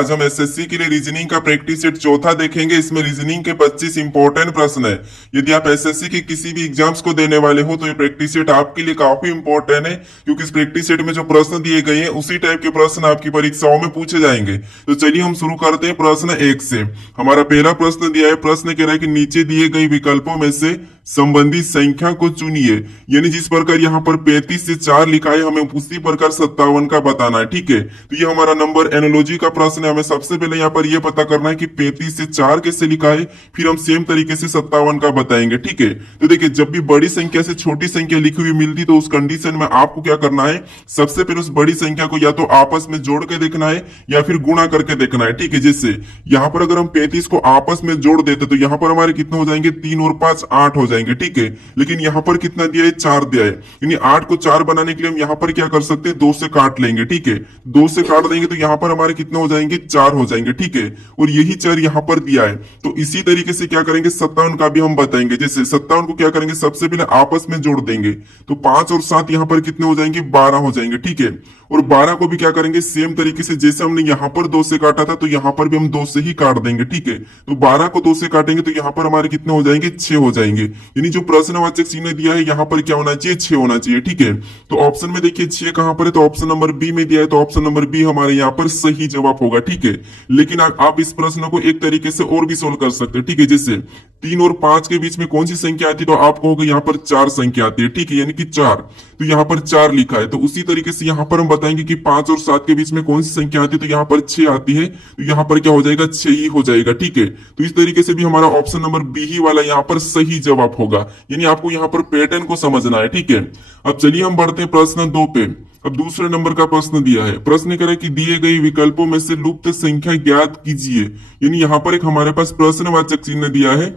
आज हम एसएससी के लिए रीजनिंग का प्रैक्टिस सेट चौथा देखेंगे। इसमें रीजनिंग के 25 इंपॉर्टेंट प्रश्न है। यदि आप एसएससी के किसी भी एग्जाम्स को देने वाले हो तो ये प्रैक्टिस सेट आपके लिए काफी इंपॉर्टेंट है, क्योंकि इस प्रैक्टिस सेट में जो प्रश्न दिए गए हैं उसी टाइप के प्रश्न आपकी परीक्षाओं में पूछे जाएंगे। तो चलिए हम शुरू करते हैं प्रश्न 1 से। हमारा पहला प्रश्न दिया है, प्रश्न कह रहा है कि नीचे दिए गए विकल्पों में से संबंधित संख्या को चुनिए। यानी जिस प्रकार यहाँ पर 35 से 4 लिखा है, हमें उसी प्रकार 57 का बताना है। ठीक है, तो ये हमारा नंबर एनालॉजी का प्रश्न है। हमें सबसे पहले यहाँ पर ये पता करना है कि 35 से 4 कैसे लिखा है, फिर हम सेम तरीके से 57 का बताएंगे। ठीक है, तो देखिए जब भी बड़ी संख्या से छोटी संख्या लिखी हुई मिलती तो उस कंडीशन में आपको क्या करना है, सबसे पहले उस बड़ी संख्या को या तो आपस में जोड़ के देखना है या फिर गुणा करके देखना है। ठीक है, जैसे यहाँ पर अगर हम 35 को आपस में जोड़ देते तो यहाँ पर हमारे कितने हो जाएंगे, 3 और 5 8 हो जाएंगे। ठीक है, लेकिन यहाँ पर कितना दिया है, 4 दिया है। यानी 8 को 4 बनाने के लिए हम यहाँ पर क्या कर सकते हैं, 2 से काट लेंगे। ठीक है, 2 से काट देंगे तो यहाँ पर हमारे कितने हो जाएंगे, 4 हो जाएंगे। ठीक है, और यही 4 यहाँ पर दिया है। तो इसी तरीके से क्या करेंगे, 57 का भी हम बताएंगे। जैसे 57 को क्या करेंगे, सबसे पहले आपस में जोड़ देंगे तो 5 और 7 यहाँ पर कितने हो जाएंगे, 12 हो जाएंगे। ठीक है, और 12 को भी क्या करेंगे, सेम तरीके से जैसे हमने यहाँ पर 2 से काटा था तो यहाँ पर भी हम 2 से ही काट देंगे। ठीक है, तो 12 को 2 से काटेंगे तो यहाँ पर हमारे कितने हो जाएंगे, 6 हो जाएंगे। यानी जो प्रश्नवाचक चिन्ह दिया है यहाँ पर क्या होना चाहिए, 6 होना चाहिए। ठीक है, तो ऑप्शन में देखिए 6 कहां पर है, तो ऑप्शन नंबर बी में दिया है, तो ऑप्शन नंबर बी हमारे यहाँ पर सही जवाब होगा। ठीक है, लेकिन आप इस प्रश्न को एक तरीके से और भी सोल्व कर सकते हैं। ठीक है, जैसे 3 और 5 के बीच में कौन सी संख्या आती है, तो आप कहोगे यहाँ पर 4 संख्या आती है। ठीक है, यानी कि 4, तो यहाँ पर 4 लिखा है। तो उसी तरीके से यहाँ पर हम बताएंगे कि 5 और 7 के बीच में कौन सी संख्या आती है, तो यहाँ पर 6 आती है। तो यहाँ पर क्या हो जाएगा, 6 ही हो जाएगा। ठीक है, तो इस तरीके से भी हमारा ऑप्शन नंबर बी ही वाला यहाँ पर सही जवाब होगा। यानी आपको यहाँ पर पैटर्न को समझना है। ठीक है, अब चलिए हम बढ़ते हैं प्रश्न 2 पे। अब दूसरे नंबर का प्रश्न दिया है, प्रश्न कह रहा है कि दिए गए विकल्पों में से लुप्त संख्या ज्ञात कीजिए। यानी यहाँ पर एक हमारे पास प्रश्नवाचक चिन्ह दिया है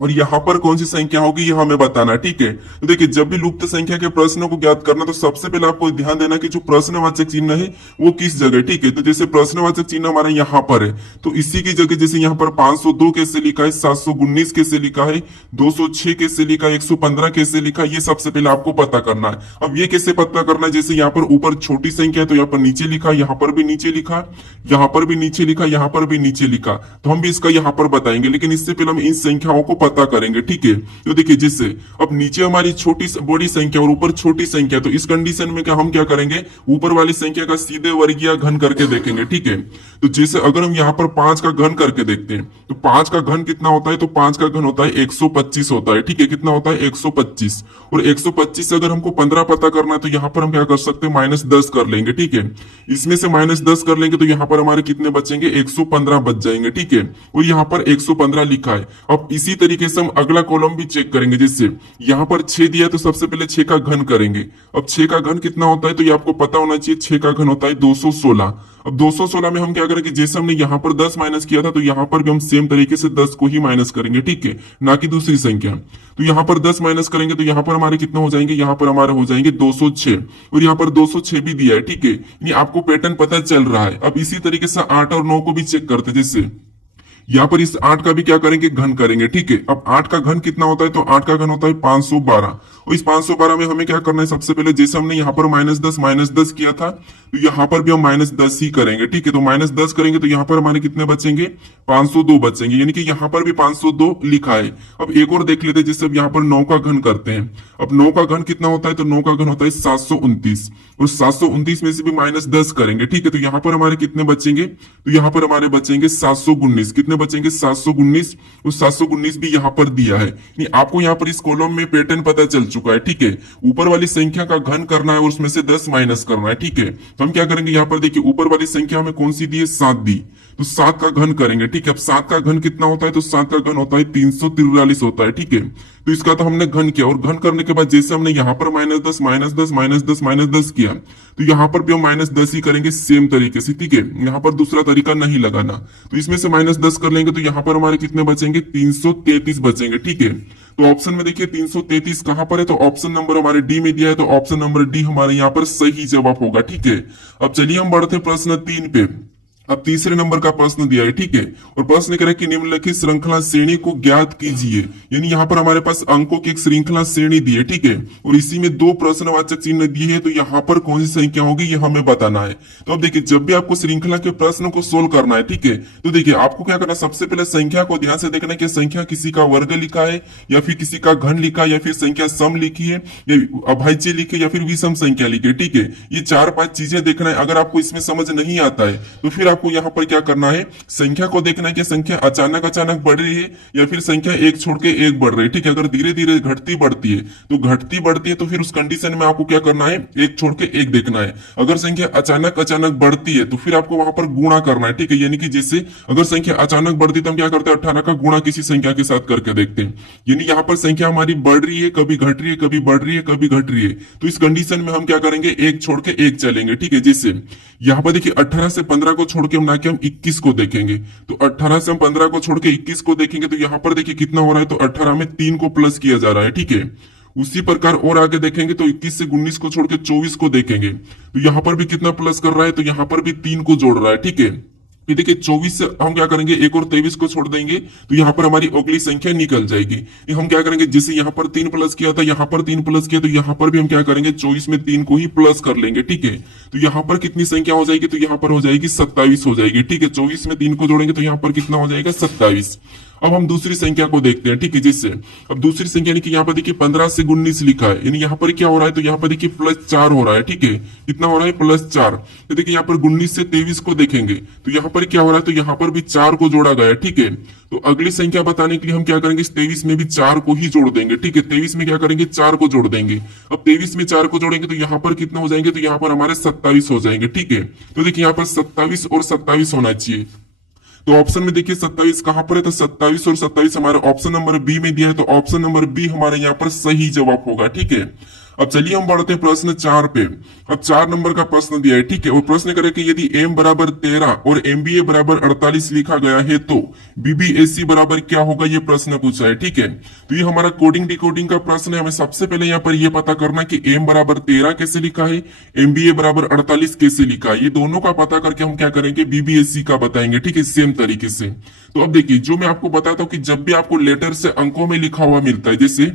और यहाँ पर कौन सी संख्या होगी ये हमें बताना है। ठीक है, तो देखिए जब भी लुप्त संख्या के प्रश्नों को ज्ञात करना तो सबसे पहले आपको ध्यान देना कि जो प्रश्नवाचक चिन्ह है वो किस जगह। ठीक है, तो जैसे प्रश्नवाचक चिन्ह हमारा यहाँ पर है तो इसी की जगह जैसे यहाँ पर 502 कैसे लिखा है, 719 कैसे लिखा है, 206 कैसे लिखा है, 115 कैसे लिखा है, ये सबसे पहले आपको पता करना है। अब ये कैसे पता करना है, जैसे यहाँ पर ऊपर छोटी संख्या है तो यहाँ पर नीचे लिखा, यहाँ पर भी नीचे लिखा, यहाँ पर भी नीचे लिखा, यहाँ पर भी नीचे लिखा, तो हम भी इसका यहाँ पर बताएंगे। लेकिन इससे पहले हम इन संख्याओं को पता करेंगे। ठीक है, तो देखिए जैसे अब नीचे हमारी छोटी बड़ी संख्या और ऊपर छोटी संख्या, तो इस कंडीशन में क्या हम क्या करेंगे, ऊपर वाली संख्या का सीधे वर्गीय घन करके देखेंगे। ठीक है, तो जैसे अगर हम यहाँ पर 5 का घन करके देखते हैं तो 5 का घन कितना होता है, तो 5 का घन होता है 125 होता है। ठीक है, कितना होता है, 125। और 125 से अगर हमको 15 पता करना है तो यहाँ पर हम क्या कर सकते हैं, -10 कर लेंगे। ठीक है, इसमें से -10 कर लेंगे तो यहाँ पर हमारे कितने बचेंगे, 115 बच जाएंगे। ठीक है, और यहाँ पर 115 लिखा है। अब इसी तरीके से हम अगला कॉलम भी चेक करेंगे। जैसे यहाँ पर 6 दिया है तो सबसे पहले 6 का घन करेंगे। अब 6 का घन कितना होता है, तो ये आपको पता होना चाहिए, 6 का घन होता है 216। अब 216 में हम क्या करेंगे, जैसे हमने यहाँ पर 10 माइनस किया था तो यहाँ पर भी हम सेम तरीके से 10 को ही माइनस करेंगे। ठीक है, ना कि दूसरी संख्या। तो यहाँ पर 10 माइनस करेंगे तो यहाँ पर हमारे कितने हो जाएंगे, यहाँ पर हमारे हो जाएंगे 206, और यहाँ पर 206 भी दिया है। ठीक है, ये आपको पैटर्न पता चल रहा है। अब इसी तरीके से 8 और 9 को भी चेक करते, जैसे यहाँ पर इस 8 का भी क्या करेंगे, घन करेंगे। ठीक है, अब 8 का घन कितना होता है, तो 8 का घन होता है 512। और इस 512 में हमें क्या करना है, सबसे पहले जैसे हमने यहाँ पर -10 किया था तो यहाँ पर भी हम -10 ही करेंगे। ठीक है, तो -10 करेंगे तो यहाँ पर हमारे कितने बचेंगे, 502 बचेंगे। यानी कि यहाँ पर भी 502 लिखा है। अब एक और देख लेते हैं, जैसे अब यहाँ पर 9 का घन करते हैं। अब 9 का घन कितना होता है, तो 9 का घन होता है 729, और 729 में से भी -10 करेंगे। ठीक है, तो यहाँ पर हमारे कितने बचेंगे, तो यहाँ पर हमारे बचेंगे 719। कितने बचेंगे, 719, और 719 भी यहाँ पर दिया है। यानी आपको यहाँ पर इस कॉलम में पैटर्न पता चल चुका है। ठीक है, ऊपर वाली संख्या का घन करना है और उसमें से 10 माइनस करना है। ठीक है, तो हम क्या करेंगे, यहाँ पर देखिए ऊपर वाली संख्या हमें कौन सी दी है, 7 दी, तो 7 का घन करेंगे। ठीक है, अब 7 का घन कितना होता है, तो 7 का घन होता है 343 होता है। ठीक है, तो इसका तो हमने घन किया, और घन करने के बाद जैसे हमने यहाँ पर -10 -10 -10 -10 किया तो यहाँ पर भी हम -10 ही करेंगे सेम तरीके से। ठीक है, यहाँ पर दूसरा तरीका नहीं लगाना। तो इसमें से -10 कर लेंगे तो यहाँ पर हमारे कितने बचेंगे, 333 बचेंगे। ठीक है, तो ऑप्शन में देखिए 333 कहां पर है, तो ऑप्शन नंबर हमारे डी में दिया है, तो ऑप्शन नंबर डी हमारे यहाँ पर सही जवाब होगा। ठीक है, अब चलिए हम बढ़ते हैं प्रश्न 3 पे। अब तीसरे नंबर का प्रश्न दिया है, ठीक है। और प्रश्न कह रहा है कि निम्नलिखित श्रृंखला श्रेणी को ज्ञात कीजिए। यानी यहाँ पर हमारे पास अंकों की एक श्रृंखला श्रेणी दी है, ठीक है। और इसी में दो प्रश्नवाचक चिन्ह दिए है, तो यहाँ पर कौन सी संख्या होगी ये हमें बताना है। तो अब देखिए, जब भी आपको श्रृंखला के प्रश्न को सोल्व करना है, ठीक है, तो देखिए आपको क्या करना है, सबसे पहले संख्या को ध्यान से देखना है कि संख्या किसी का वर्ग लिखा है या फिर किसी का घन लिखा है या फिर संख्या सम लिखी है या अभाज्य लिखी है या फिर विषम संख्या लिखी है, ठीक है। ये चार पांच चीजें देखना है। अगर आपको इसमें समझ नहीं आता है तो फिर आपको यहाँ पर क्या करना है, संख्या को देखना है कि संख्या अचानक अचानक बढ़ रही है या फिर संख्या एक छोड़ के एक बढ़ रही है, ठीक है। अगर धीरे धीरे घटती बढ़ती है तो घटती बढ़ती है, तो फिर उस कंडीशन में आपको क्या करना है, एक छोड़ के एक देखना है। अगर संख्या अचानक अचानक बढ़ती है तो फिर आपको वहां पर गुणा करना है, ठीक है। यानी कि जैसे अगर संख्या अचानक बढ़ती है तो हम क्या करते हैं, 18 का गुणा किसी संख्या के साथ करके देखते हैं। यानी यहाँ पर संख्या हमारी बढ़ रही है, कभी घट रही है, कभी बढ़ रही है, कभी घट रही है। तो इस कंडीशन में हम क्या करेंगे, एक छोड़ के एक चलेंगे, ठीक है। जैसे यहाँ पर देखिए 18 से 15 को छोड़ के हम ना कि हम 21 को देखेंगे, तो 18 से हम 15 को छोड़ के 21 को देखेंगे, तो यहाँ पर देखिए कितना हो रहा है, तो 18 में 3 को प्लस किया जा रहा है, ठीक है। उसी प्रकार और आगे देखेंगे तो 21 से 19 को छोड़ के 24 को देखेंगे, तो यहाँ पर भी कितना प्लस कर रहा है, तो यहाँ पर भी 3 को जोड़ रहा है, ठीक है। फिर देखिए 24 से हम क्या करेंगे, एक और 23 को छोड़ देंगे, तो यहाँ पर हमारी अगली संख्या निकल जाएगी। ये हम क्या करेंगे, जैसे यहाँ पर 3 प्लस किया था, यहाँ पर 3 प्लस किया, तो यहाँ पर भी हम क्या करेंगे, 24 में 3 को ही प्लस कर लेंगे, ठीक है। तो यहाँ पर कितनी संख्या हो जाएगी, तो यहाँ पर हो जाएगी 27 हो जाएगी, ठीक है। 24 में 3 को जोड़ेंगे तो यहाँ पर कितना हो जाएगा, 27। अब हम दूसरी संख्या को देखते हैं, ठीक है। जिससे अब दूसरी संख्या यानी कि यहाँ पर देखिए 15 से 19 लिखा है, यानी यहाँ पर क्या हो रहा है, तो यहाँ पर देखिए +4 हो रहा है, ठीक है। कितना हो रहा है, +4। तो देखिए यहाँ पर 19 से 23 को देखेंगे तो यहाँ पर क्या हो रहा है, तो यहाँ पर भी 4 को जोड़ा गया है, ठीक है। तो अगली संख्या बताने के लिए हम क्या करेंगे, 23 में भी 4 को ही जोड़ देंगे, ठीक है। 23 में क्या करेंगे, 4 को जोड़ देंगे। अब 23 में 4 को जोड़ेंगे तो यहाँ पर कितना हो जाएंगे, तो यहाँ पर हमारे 27 हो जाएंगे, ठीक है। तो देखिए यहाँ पर 27 और 27 होना चाहिए। तो ऑप्शन में देखिए 27 कहां पर है, तो 27 और 27 हमारे ऑप्शन नंबर बी में दिया है, तो ऑप्शन नंबर बी हमारे यहाँ पर सही जवाब होगा, ठीक है। अब चलिए हम बढ़ते हैं प्रश्न 4 पे। अब 4 नंबर का प्रश्न दिया है, ठीक है। और प्रश्न करे कि यदि m बराबर 13 और MBA बराबर 48 लिखा गया है तो BBAC बराबर क्या होगा, ये प्रश्न पूछा है, ठीक है। तो ये हमारा कोडिंग डिकोडिंग का प्रश्न है। हमें सबसे पहले यहाँ पर ये पता करना कि m बराबर 13 कैसे लिखा है, MBA बराबर 48 कैसे लिखा है। ये दोनों का पता करके हम क्या करेंगे, BBAC का बताएंगे, ठीक है, सेम तरीके से। तो अब देखिए, जो मैं आपको बताता हूँ कि जब भी आपको लेटर से अंकों में लिखा हुआ मिलता है, जैसे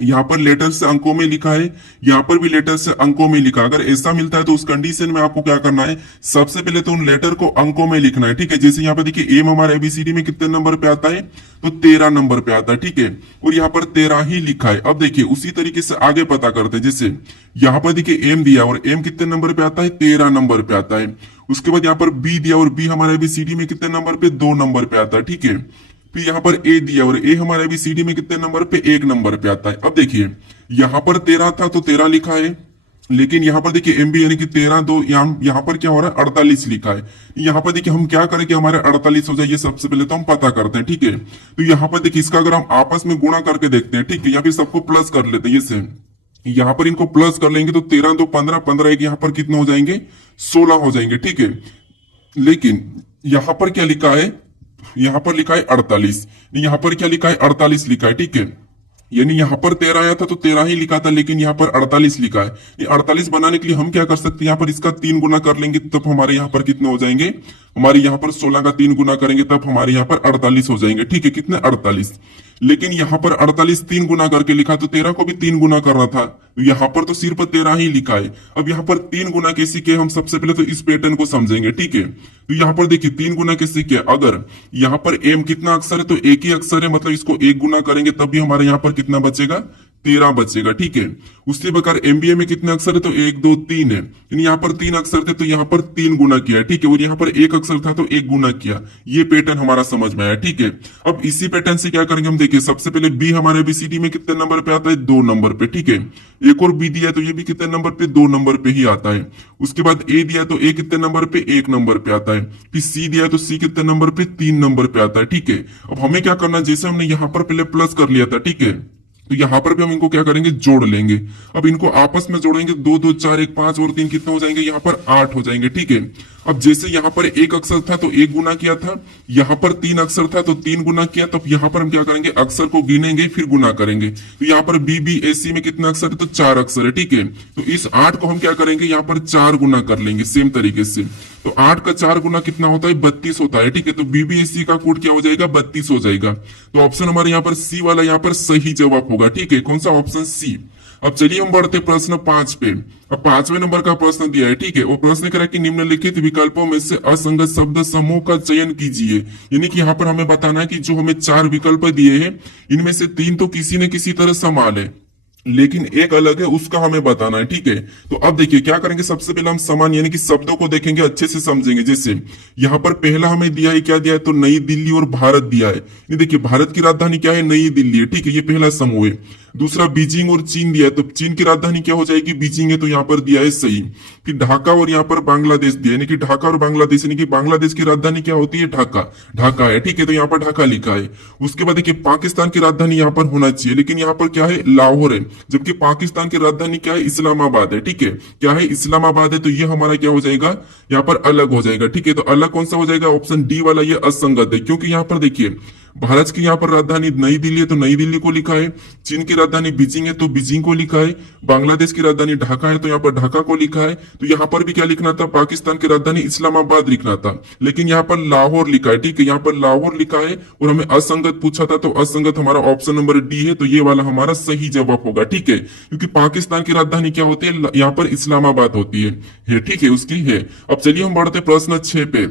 यहाँ पर लेटर से अंकों में लिखा है, यहाँ पर भी लेटर से अंकों में लिखा, अगर ऐसा मिलता है तो उस कंडीशन में आपको क्या करना है, सबसे पहले तो उन लेटर को अंकों में लिखना है, ठीक है। जैसे यहाँ पर देखिए एम हमारे एबीसीडी में कितने नंबर पे आता है, तो 13 नंबर पे आता है, ठीक है। और यहाँ पर 13 ही लिखा है। अब देखिए उसी तरीके से आगे पता करते हैं। जैसे यहाँ पर देखिए एम दिया और एम कितने नंबर पे आता है, 13 नंबर पे आता है। उसके बाद यहाँ पर बी दिया और बी हमारे एबीसीडी में कितने नंबर पे, 2 नंबर पे आता है, ठीक है। फिर यहाँ पर ए दिया और ए हमारे ABCD में कितने नंबर पे, 1 नंबर पे आता है। अब देखिए यहाँ पर 13 था तो 13 लिखा है, लेकिन यहाँ पर देखिए MB यानी कि 13 2 यहाँ पर क्या हो रहा है, 48 लिखा है। यहाँ पर देखिए हम क्या करें कि हमारे 48 हो जाए, ये सबसे पहले तो हम पता करते हैं, ठीक है। तो यहाँ पर देखिए इसका अगर हम आपस में गुणा करके देखते हैं, ठीक है, या फिर सबको प्लस कर लेते हैं, जैसे यहाँ पर इनको प्लस कर लेंगे तो 13 2 15 15 एक यहाँ पर कितने हो जाएंगे, 16 हो जाएंगे, ठीक है। लेकिन यहाँ पर क्या लिखा है, यहाँ पर लिखा है 48, यहाँ पर क्या लिखा है, 48 लिखा है, ठीक है। यानी यहाँ पर 13 आया था तो 13 ही लिखा था, लेकिन यहाँ पर 48 लिखा है। ये 48 बनाने के लिए हम क्या कर सकते हैं, यहाँ पर इसका 3 गुना कर लेंगे तब हमारे यहाँ पर कितने हो जाएंगे, हमारे यहाँ पर 16 का 3 गुना करेंगे तब हमारे यहाँ पर 48 हो जाएंगे, ठीक है। कितने, 48। लेकिन यहाँ पर 48 3 गुना करके लिखा, तो 13 को भी 3 गुना करना था, तो यहाँ पर तो सिर्फ 13 ही लिखा है। अब यहाँ पर 3 गुना कैसे किया, हम सबसे पहले तो इस पैटर्न को समझेंगे, ठीक है। तो यहाँ पर देखिए 3 गुना कैसे किया, अगर यहाँ पर m कितना अक्षर है तो एक ही अक्षर है, मतलब इसको 1 गुना करेंगे तब भी हमारे यहाँ पर कितना बचेगा, 13 बचेगा, ठीक है। उसी प्रकार MBA में कितने अक्षर है, तो 1 2 3 है, यानी यहाँ पर 3 अक्षर थे तो यहाँ पर 3 गुना किया, ठीक है। और यहाँ पर 1 अक्षर था तो 1 गुना किया। ये पैटर्न हमारा समझ में आया, ठीक है। अब इसी पैटर्न से क्या करेंगे हम, देखिए सबसे पहले B हमारे ABCD में कितने नंबर पे आता है, 2 नंबर पे, ठीक है। एक और B दिया तो ये भी कितने नंबर पे, 2 नंबर पे ही आता है। उसके बाद A दिया तो A कितने नंबर पे, 1 नंबर पे आता है। फिर C दिया तो C कितने नंबर पे, 3 नंबर पे आता है, ठीक है। अब हमें क्या करना, जैसे हमने यहाँ पर पहले प्लस कर लिया था, ठीक है, तो यहाँ पर भी हम इनको क्या करेंगे, जोड़ लेंगे। अब इनको आपस में जोड़ेंगे, 2 2 4 1 5 और 3 कितने हो जाएंगे, यहाँ पर 8 हो जाएंगे, ठीक है। अब जैसे यहाँ पर एक अक्षर था तो एक गुना किया था, यहाँ पर तीन अक्षर था तो तीन गुना किया, तो यहाँ पर हम क्या करेंगे, अक्षर को गिनेंगे फिर गुना करेंगे। तो यहाँ पर बी बी ए सी में कितना अक्षर है, तो चार अक्षर है, ठीक है। तो इस 8 को हम क्या करेंगे, यहाँ पर 4 गुना कर लेंगे सेम तरीके से। तो 8 का 4 गुना कितना होता है, 32 होता है, ठीक है। तो बीबीएससी का कोड क्या हो जाएगा, 32 हो जाएगा। तो ऑप्शन हमारे यहाँ पर सी वाला यहाँ पर सही जवाब होगा, ठीक है। कौन सा, ऑप्शन सी। अब चलिए हम बढ़ते प्रश्न 5 पे। अब 5वें नंबर का प्रश्न दिया है, ठीक है। वो प्रश्न कह रहा है कि निम्नलिखित विकल्पों में से असंगत शब्द समूह का चयन कीजिए। यानी कि यहाँ पर हमें बताना है कि जो हमें 4 विकल्प दिए हैं इनमें से 3 तो किसी न किसी तरह समान है, लेकिन एक अलग है, उसका हमें बताना है, ठीक है। तो अब देखिए क्या करेंगे, सबसे पहले हम समान यानी कि शब्दों को देखेंगे, अच्छे से समझेंगे। जैसे यहाँ पर पहला हमें दिया है, क्या दिया है, तो नई दिल्ली और भारत दिया है। ये देखिए भारत की राजधानी क्या है, नई दिल्ली है, ठीक है, ये पहला समूह है। दूसरा बीजिंग और चीन दिया है, तो चीन की राजधानी क्या हो जाएगी, बीजिंग है, तो यहाँ पर दिया है सही। फिर ढाका और यहाँ पर बांग्लादेश दिया है, यानी कि ढाका और बांग्लादेश, यानी कि बांग्लादेश की राजधानी क्या होती है, ढाका, ढाका है, ठीक है, तो यहाँ पर ढाका लिखा है। उसके बाद देखिए पाकिस्तान की राजधानी यहाँ पर होना चाहिए, लेकिन यहाँ पर क्या है, लाहौर है, जबकि पाकिस्तान की राजधानी क्या है, इस्लामाबाद है, ठीक है, क्या है, इस्लामाबाद है। तो ये हमारा क्या हो जाएगा, यहाँ पर अलग हो जाएगा, ठीक है। तो अलग कौन सा हो जाएगा, ऑप्शन डी वाला, ये असंगत है, क्योंकि यहाँ पर देखिए भारत की यहाँ पर राजधानी नई दिल्ली है तो नई दिल्ली को लिखा है, चीन की राजधानी बीजिंग है तो बीजिंग को लिखा है, बांग्लादेश की राजधानी ढाका है तो यहाँ पर ढाका को लिखा है। तो यहाँ पर भी क्या लिखना था, पाकिस्तान की राजधानी इस्लामाबाद लिखना था, लेकिन यहाँ पर लाहौर लिखा है, ठीक है, यहाँ पर लाहौर लिखा है। और हमें असंगत पूछा था, तो असंगत हमारा ऑप्शन नंबर डी है, तो ये वाला हमारा सही जवाब होगा, ठीक है, क्योंकि पाकिस्तान की राजधानी क्या होती है, यहाँ पर इस्लामाबाद होती है, ठीक है, उसकी है। अब चलिए हम बढ़ते प्रश्न 6 पे।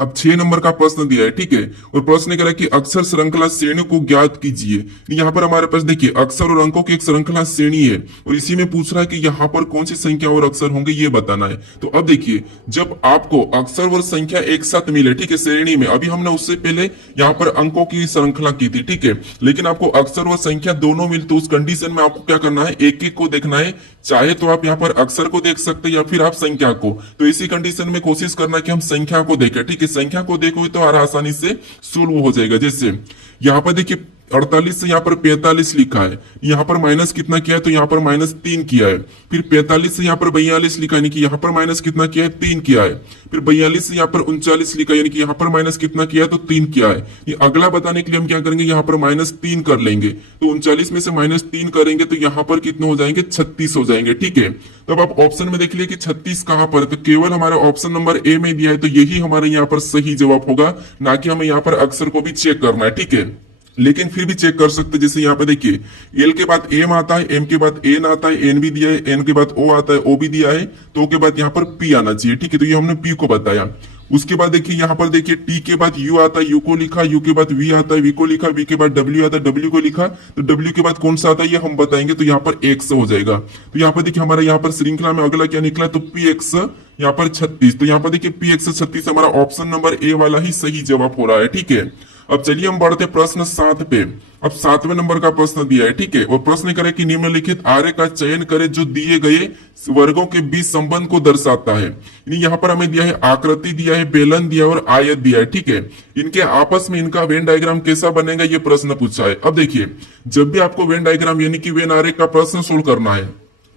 अब 6 नंबर का प्रश्न दिया है, ठीक है, और प्रश्न कह रहा है कि अक्षर श्रृंखला श्रेणियों को ज्ञात कीजिए। यहाँ पर हमारे पास देखिए अक्षर और अंकों की एक श्रृंखला श्रेणी है, और इसी में पूछ रहा है कि यहाँ पर कौन सी संख्या और अक्षर होंगे, ये बताना है। तो अब देखिए जब आपको अक्षर और संख्या एक साथ मिले, ठीक है, श्रेणी में, अभी हमने उससे पहले यहाँ पर अंकों की श्रृंखला की थी, ठीक है, लेकिन आपको अक्षर और संख्या दोनों मिले, तो उस कंडीशन में आपको क्या करना है, एक एक को देखना है। चाहे तो आप यहाँ पर अक्षर को देख सकते हैं या फिर आप संख्या को। तो इसी कंडीशन में कोशिश करना है कि हम संख्या को देखें, ठीक है, संख्या को देखोगे तो आसानी से सोल्व हो जाएगा। जैसे यहाँ पर देखिए 48 से यहाँ पर 45 लिखा है, यहाँ पर माइनस कितना किया है, तो यहाँ पर -3 किया है। फिर 45 से यहाँ पर 42 लिखा है, यानी कि यहाँ पर माइनस कितना किया है, 3 किया है। फिर 42 से यहाँ पर 39 लिखा है, यानी कि यहाँ पर माइनस कितना किया है, तो 3 किया है। ये अगला बताने के लिए हम क्या करेंगे, यहाँ पर -3 कर लेंगे, तो 39 में से -3 करेंगे तो यहाँ पर कितने हो जाएंगे, 36 हो जाएंगे, ठीक है। तब आप ऑप्शन में देख लिए कि 36 कहां पर है, तो केवल हमारा ऑप्शन नंबर ए में दिया है, तो यही हमारे यहाँ पर सही जवाब होगा, ना कि हमें यहाँ पर अक्षर को भी चेक करना है, ठीक है। लेकिन फिर भी चेक कर सकते, जैसे यहाँ पे देखिए एल के बाद एम आता है, एम के बाद एन आता है, एन भी दिया है, एन के बाद ओ आता है, ओ भी दिया है, तो ओ के बाद यहाँ पर पी आना चाहिए, ठीक है, तो ये हमने पी को बताया। उसके बाद देखिए यहाँ पर देखिए टी के बाद यू आता है, यू को लिखा, यू के बाद वी आता है, वी को लिखा, वी के बाद डब्ल्यू आता है, डब्ल्यू को लिखा, तो डब्ल्यू के बाद कौन सा आता है ये हम बताएंगे, तो यहाँ पर एक्स हो जाएगा। तो यहाँ पर देखिए हमारा यहाँ पर श्रृंखला में अगला क्या निकला, तो पी एक्स, यहाँ पर 36, तो यहाँ पर देखिए पी एक्स 36 हमारा ऑप्शन नंबर ए वाला ही सही जवाब हो रहा है, ठीक है। अब चलिए हम बढ़ते प्रश्न 7 पे। अब 7वें नंबर का प्रश्न दिया है, ठीक है, और प्रश्न करे कि निम्नलिखित आर्य का चयन करे जो दिए गए वर्गों के बीच संबंध को दर्शाता है। यहाँ पर हमें दिया है आकृति दिया है, बेलन दिया है और आयत दिया है, ठीक है। इनके आपस में इनका वेन डायग्राम कैसा बनेगा ये प्रश्न पूछा है। अब देखिए जब भी आपको वेन डायग्राम यानी कि वेन आर्य का प्रश्न सोल्व करना है,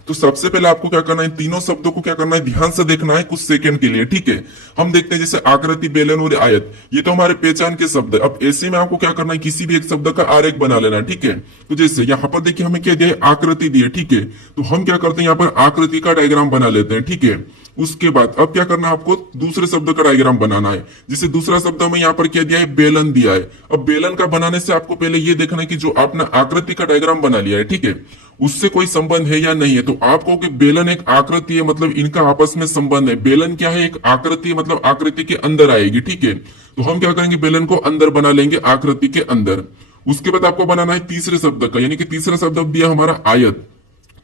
तो सबसे पहले आपको क्या करना है, तीनों शब्दों को क्या करना है, ध्यान से देखना है कुछ सेकंड के लिए, ठीक है। हम देखते हैं जैसे आकृति, बेलन और आयत, ये तो हमारे पहचान के शब्द है। अब ऐसे में आपको क्या करना है, किसी भी एक शब्द का आरेख बना लेना, ठीक है। तो जैसे यहाँ पर देखिए हमें क्या दिया है, आकृति दी है, ठीक है, तो हम क्या करते हैं यहाँ पर आकृति का डायग्राम बना लेते हैं, ठीक है। उसके बाद अब क्या करना है, आपको दूसरे शब्द का डायग्राम बनाना है। जैसे दूसरा शब्द हमें यहाँ पर क्या दिया है, बेलन दिया है। अब बेलन का बनाने से आपको पहले ये देखना है कि जो आपने आकृति का डायग्राम बना लिया है, ठीक है, उससे कोई संबंध है या नहीं है। तो आप कहो कि बेलन एक आकृति है, मतलब इनका आपस में संबंध है। बेलन क्या है, एक आकृति है, मतलब आकृति के अंदर आएगी, ठीक है। तो हम क्या करेंगे, बेलन को अंदर बना लेंगे, आकृति के अंदर। उसके बाद आपको बनाना है तीसरे शब्द का, यानी कि तीसरा शब्द दिया हमारा आयत।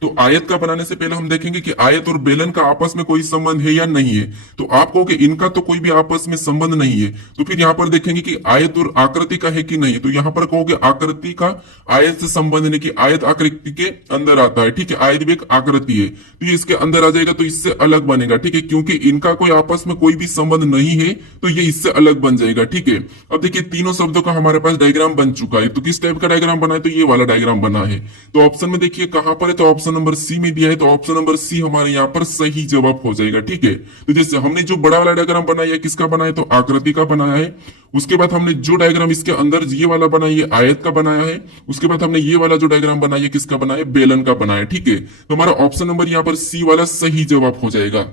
तो आयत का बनाने से पहले हम देखेंगे कि आयत और बेलन का आपस में कोई संबंध है या नहीं है। तो आप कहो कि इनका तो कोई भी आपस में संबंध नहीं है, तो फिर यहाँ पर देखेंगे कि आयत और आकृति का है कि नहीं। तो यहाँ पर कहोगे आकृति का आयत से संबंध नहीं, कि आयत आकृति के अंदर आता है, ठीक है, आयत भी एक आकृति है, तो ये इसके अंदर आ जाएगा, तो इससे अलग बनेगा, ठीक है, क्योंकि इनका कोई आपस में कोई भी संबंध नहीं है, तो ये इससे अलग बन जाएगा, ठीक है। अब देखिए तीनों शब्दों का हमारे पास डायग्राम बन चुका है। तो किस टाइप का डायग्राम बना है, तो ये वाला डायग्राम बना है। तो ऑप्शन में देखिए कहां पर है, तो ऑप्शन ऑप्शन नंबर सी में दिया है, तो ऑप्शन नंबर सी हमारे यहाँ पर सही जवाब हो जाएगा। ठीक है, तो जैसे हमने जो बड़ा वाला डायग्राम बनाया है किसका बनाया है, तो आकृति का बनाया है। उसके बाद हमने जो डायग्राम इसके अंदर ये वाला बनाया ये आयत का बनाया है। उसके बाद हमने ये वाला जो डायग्राम बनाया है किसका बनाया है, बेलन का बनाया है। ठीक है, तो हमारा ऑप्शन नंबर यहाँ पर सी वाला सही जवाब हो जाएगा।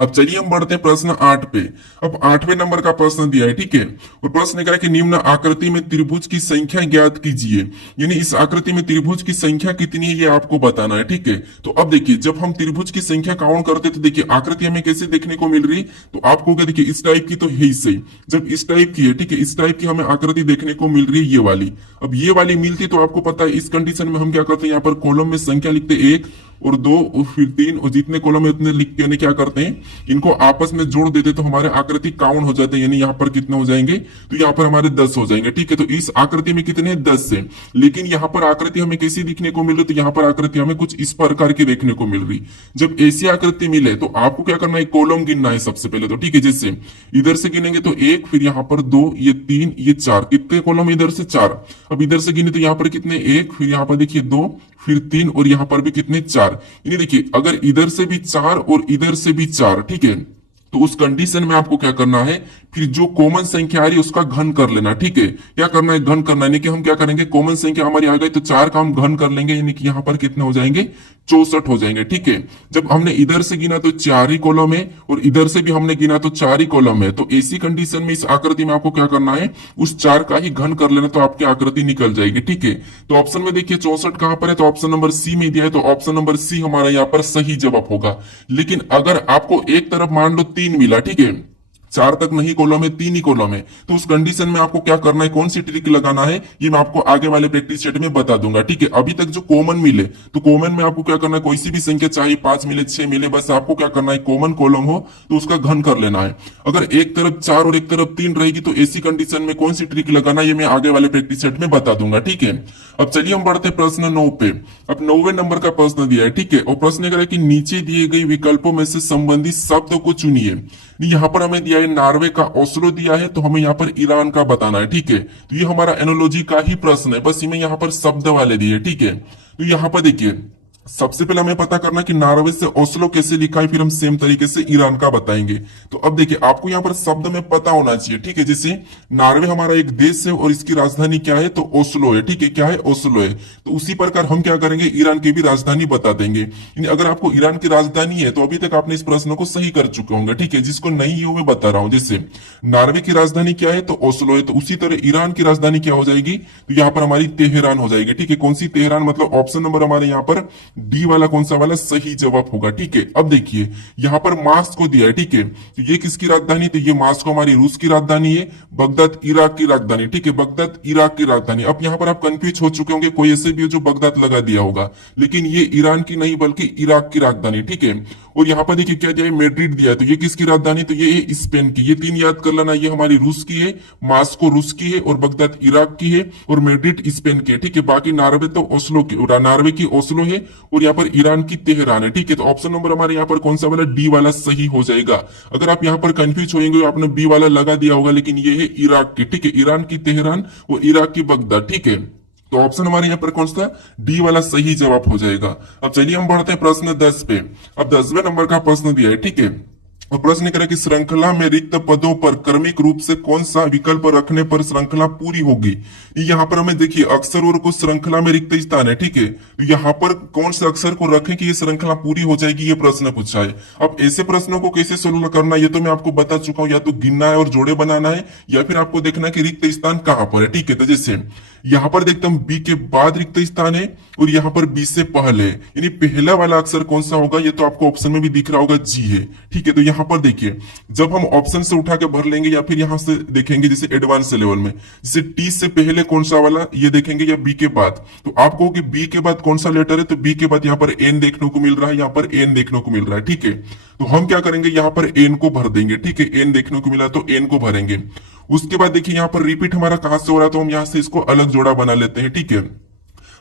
अब चलिए हम बढ़ते हैं प्रश्न 8 पे। अब 8वें नंबर का प्रश्न दिया है। ठीक है, और प्रश्न कह रहा है कि निम्न आकृति में त्रिभुज की संख्या ज्ञात कीजिए, यानी इस आकृति में त्रिभुज की संख्या कितनी है ये आपको बताना है। ठीक है, तो अब देखिए जब हम त्रिभुज की संख्या काउंट करते तो देखिए आकृति हमें कैसे देखने को मिल रही, तो आपको क्या देखिए इस टाइप की तो है ही सही। जब इस टाइप की है, ठीक है, इस टाइप की हमें आकृति देखने को मिल रही है ये वाली। अब ये वाली मिलती तो आपको पता है इस कंडीशन में हम क्या करते हैं, यहाँ पर कॉलम में संख्या लिखते 1 और 2 और फिर 3 और जितने कॉलम है उतने लिख के क्या करते हैं, इनको आपस में जोड़ देते तो हमारे आकृति काउंट हो जाते हैं। यानी यहाँ पर कितने हो जाएंगे, तो यहाँ पर हमारे 10 हो जाएंगे। ठीक है, तो इस आकृति में कितने 10 से, लेकिन यहाँ पर आकृति हमें कैसी दिखने को मिल रही, तो यहाँ पर आकृति हमें कुछ इस प्रकार की देखने को मिल रही। जब ऐसी आकृति मिले तो आपको क्या करना है, कॉलम गिनना है सबसे पहले तो। ठीक है, जैसे इधर से गिनेंगे तो 1, फिर यहाँ पर 2, ये 3, ये 4, कितने कॉलम इधर से 4। अब इधर से गिने तो यहाँ पर कितने 1, फिर यहाँ पर देखिए 2, फिर 3 और यहाँ पर भी कितने 4। यानी देखिए अगर इधर से भी 4 और इधर से भी 4, ठीक है, तो उस कंडीशन में आपको क्या करना है, फिर जो कॉमन संख्या आ रही है उसका घन कर लेना। ठीक है, क्या करना है, घन करना है। यानी कि हम क्या करेंगे, कॉमन संख्या हमारी आ गई तो 4 का हम घन कर लेंगे, यानी कि यहाँ पर कितने हो जाएंगे 64 हो जाएंगे। ठीक है, जब हमने इधर से गिना तो 4 ही कॉलम है और इधर से भी हमने गिना तो 4 ही कॉलम है। तो ऐसी कंडीशन में इस आकृति में आपको क्या करना है, उस 4 का ही घन कर लेना, तो आपकी आकृति निकल जाएगी। ठीक है, तो ऑप्शन में देखिए 64 कहां पर है, तो ऑप्शन नंबर सी में दिया है, तो ऑप्शन नंबर सी हमारा यहाँ पर सही जवाब होगा। लेकिन अगर आपको एक तरफ मान लो 3 मिला, ठीक है, 4 तक नहीं कॉलम है, 3 ही कॉलम है, तो उस कंडीशन में आपको क्या करना है, कौन सी ट्रिक लगाना है, ये मैं आपको आगे वाले प्रैक्टिस सेट में बता दूंगा। ठीक है, अभी तक जो कॉमन मिले तो कॉमन में आपको क्या करना है, कोई सी भी संख्या चाहे 5 मिले 6 मिले, बस आपको क्या करना है, कॉमन कॉलम हो तो उसका घन कर लेना है। अगर एक तरफ 4 और एक तरफ 3 रहेगी तो ऐसी कंडीशन में कौन सी ट्रिक लगाना ये मैं आगे वाले प्रैक्टिस सेट में बता दूंगा। ठीक है, अब चलिए हम बढ़ते प्रश्न 9 पे। अब 9वें नंबर का प्रश्न दिया है। ठीक है, और प्रश्न कह रहा है कि नीचे दिए गए विकल्पों में से संबंधित शब्द को चुनिए। यहाँ पर हमें दिया है नॉर्वे का ओस्लो दिया है, तो हमें यहाँ पर ईरान का बताना है। ठीक है, तो ये हमारा एनोलॉजी का ही प्रश्न है, बस इनमें यहाँ पर शब्द वाले दिए। ठीक है, तो यहाँ पर देखिए सबसे पहले हमें पता करना कि नॉर्वे से ओस्लो कैसे लिखा है, फिर हम सेम तरीके से ईरान का बताएंगे। तो अब देखिए आपको यहाँ पर शब्द में पता होना चाहिए। ठीक है, जैसे नॉर्वे हमारा एक देश है और इसकी राजधानी क्या है, तो ओस्लो है। ठीक है, क्या है, ओस्लो है। तो उसी प्रकार हम क्या करेंगे, ईरान की भी राजधानी बता देंगे। अगर आपको ईरान की राजधानी है तो अभी तक आपने इस प्रश्न को सही कर चुके होंगे। ठीक है, जिसको नहीं है वो मैं बता रहा हूं। जैसे नॉर्वे की राजधानी क्या है, तो ओस्लो है, तो उसी तरह ईरान की राजधानी क्या हो जाएगी, तो यहाँ पर हमारी तेहरान हो जाएगी। ठीक है, कौन सी तेहरान, मतलब ऑप्शन नंबर हमारे यहाँ पर डी वाला कौन सा वाला सही जवाब होगा। ठीक है, अब देखिए यहाँ पर मास्को को दिया है। ठीक है, तो ये किसकी राजधानी, तो ये मास्को हमारी रूस की राजधानी है। बगदाद इराक की राजधानी। ठीक है, बगदाद इराक की राजधानी। अब यहाँ पर आप कंफ्यूज हो चुके होंगे, कोई ऐसे भी हो जो बगदाद लगा दिया होगा, लेकिन ये ईरान की नहीं बल्कि इराक की राजधानी। ठीक है, और यहाँ पर देखिए क्या दिया है, मैड्रिड दिया है, तो ये किसकी राजधानी, तो ये स्पेन की। ये 3 याद कर लेना, ये हमारी रूस की है, मास्को रूस की है और बगदाद इराक की है और मैड्रिड स्पेन की है। ठीक है, बाकी नॉर्वे तो ओस्लो की, नॉर्वे की ओस्लो है और यहाँ पर ईरान की तेहरान है। ठीक है, तो ऑप्शन नंबर हमारे यहाँ पर कौन सा वाला, डी वाला सही हो जाएगा। अगर आप यहाँ पर कंफ्यूज होंगे आपने बी वाला लगा दिया होगा, लेकिन ये है इराक की। ठीक है, ईरान की तेहरान और इराक की बगदाद। ठीक है, तो ऑप्शन हमारे यहाँ पर कौन सा, डी वाला सही जवाब हो जाएगा। अब चलिए हम बढ़ते हैं प्रश्न 10 पे। अब 10वें नंबर का प्रश्न दिया है। ठीक है, और प्रश्न करें कि श्रृंखला में रिक्त पदों पर क्रमिक रूप से कौन सा विकल्प रखने पर श्रृंखला पूरी होगी। यहाँ पर हमें देखिए अक्षर और कुछ श्रृंखला में रिक्त स्थान है। ठीक है, तो यहाँ पर कौन से अक्षर को रखें कि ये श्रृंखला पूरी हो जाएगी, ये प्रश्न पूछा है। अब ऐसे प्रश्नों को कैसे सोल्व करना है ये तो मैं आपको बता चुका हूँ, या तो गिनना है और जोड़े बनाना है, या फिर आपको देखना है कि रिक्त स्थान कहाँ पर है। ठीक है, तो जैसे यहाँ पर देखते हम बी के बाद रिक्त स्थान है और यहाँ पर बी से पहले, यानी पहला वाला अक्षर कौन सा होगा, ये तो आपको ऑप्शन में भी दिख रहा होगा, जी है। ठीक है, तो यहाँ पर देखिए जब हम ऑप्शन से उठा के भर लेंगे या फिर यहाँ से देखेंगे जैसे एडवांस लेवल में, जैसे टी से पहले कौन सा वाला ये देखेंगे या बी के बाद, तो आपको कि बी के बाद कौन सा लेटर है, तो बी के बाद यहाँ पर एन देखने को मिल रहा है, यहाँ पर एन देखने को मिल रहा है। ठीक है, तो हम क्या करेंगे, यहाँ पर एन को भर देंगे। ठीक है, एन देखने को मिला तो एन को भरेंगे। उसके बाद देखिए यहाँ पर रिपीट हमारा कहां से हो रहा है, तो हम यहाँ से इसको अलग जोड़ा बना लेते हैं। ठीक है,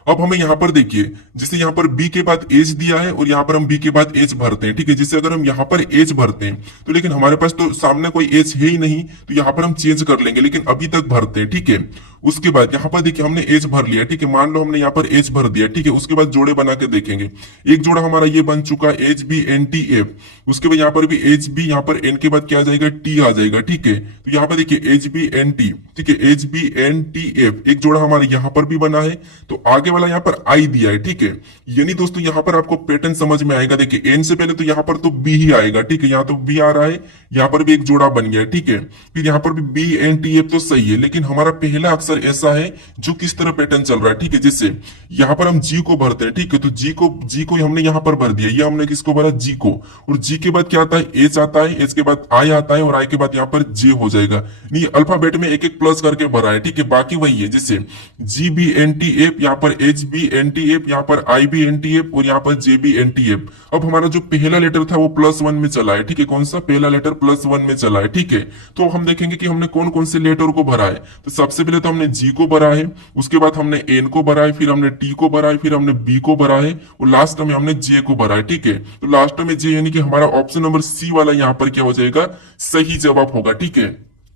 अब हमें यहाँ पर देखिए जैसे यहाँ पर बी के बाद एच दिया है और यहाँ पर हम बी के बाद एच भरते हैं। ठीक है, जैसे अगर हम यहाँ पर एच भरते हैं तो लेकिन हमारे पास तो सामने कोई एच है ही नहीं, तो यहाँ पर हम चेंज कर लेंगे, लेकिन अभी तक भरते हैं। ठीक है, उसके बाद यहाँ पर देखिए हमने एज भर लिया, ठीक है, मान लो हमने यहाँ पर एज भर दिया, ठीक है। उसके बाद जोड़े बना के देखेंगे, एक जोड़ा हमारा ये बन चुका है H B N T F. उसके बाद यहाँ पर भी एच बी, यहाँ पर एन के बाद क्या आ जाएगा, टी आ जाएगा, ठीक है। तो यहाँ पर देखिए एच बी एन टी, ठीक है, H B N T F, एक जोड़ा हमारा यहाँ पर भी बना है। तो आगे वाला यहाँ पर आई दिया है, ठीक है। यानी दोस्तों यहाँ पर आपको पैटर्न समझ में आएगा। देखिए एन से पहले तो यहाँ पर तो बी ही आएगा, ठीक है, यहाँ तो बी आ रहा है, यहाँ पर भी एक जोड़ा बन गया, ठीक है। फिर यहाँ पर भी बी एन टी एफ तो सही है, लेकिन हमारा पहला अक्षर ऐसा है जो किस तरह पैटर्न चल रहा है, ठीक है। जैसे यहाँ पर हम जी को भरते हैं, ठीक है, तो जी को हमने यहाँ पर भर दिया, ये हमने किसको भरा, जी को। और जी के बाद क्या आता है, एच आता है, एच के बाद आई आता है, और आई के बाद यहाँ पर जे हो जाएगा। नहीं, अल्फाबेट में एक एक प्लस करके भरा है, ठीक है, बाकी वही है। जैसे G B N T F, यहाँ पर H B N T F, यहाँ पर I B N T F, और यहाँ पर J B N T F. अब हमारा जो पहला लेटर था वो +1 में चला है, ठीक है, कौन सा पहला लेटर +1 में चला है, ठीक है। तो हम देखेंगे कि हमने कौन कौन से लेटर को भरा है। तो सबसे पहले तो हमने जी को भरा है, उसके बाद हमने एन को भरा है, फिर हमने टी को भरा है, फिर हमने बी को भरा है, और लास्ट में हमने जे को भरा है, ठीक है। तो लास्ट में जे यानी कि हमारा ऑप्शन नंबर सी वाला यहाँ पर क्या हो जाएगा, सही जवाब होगा, ठीक है।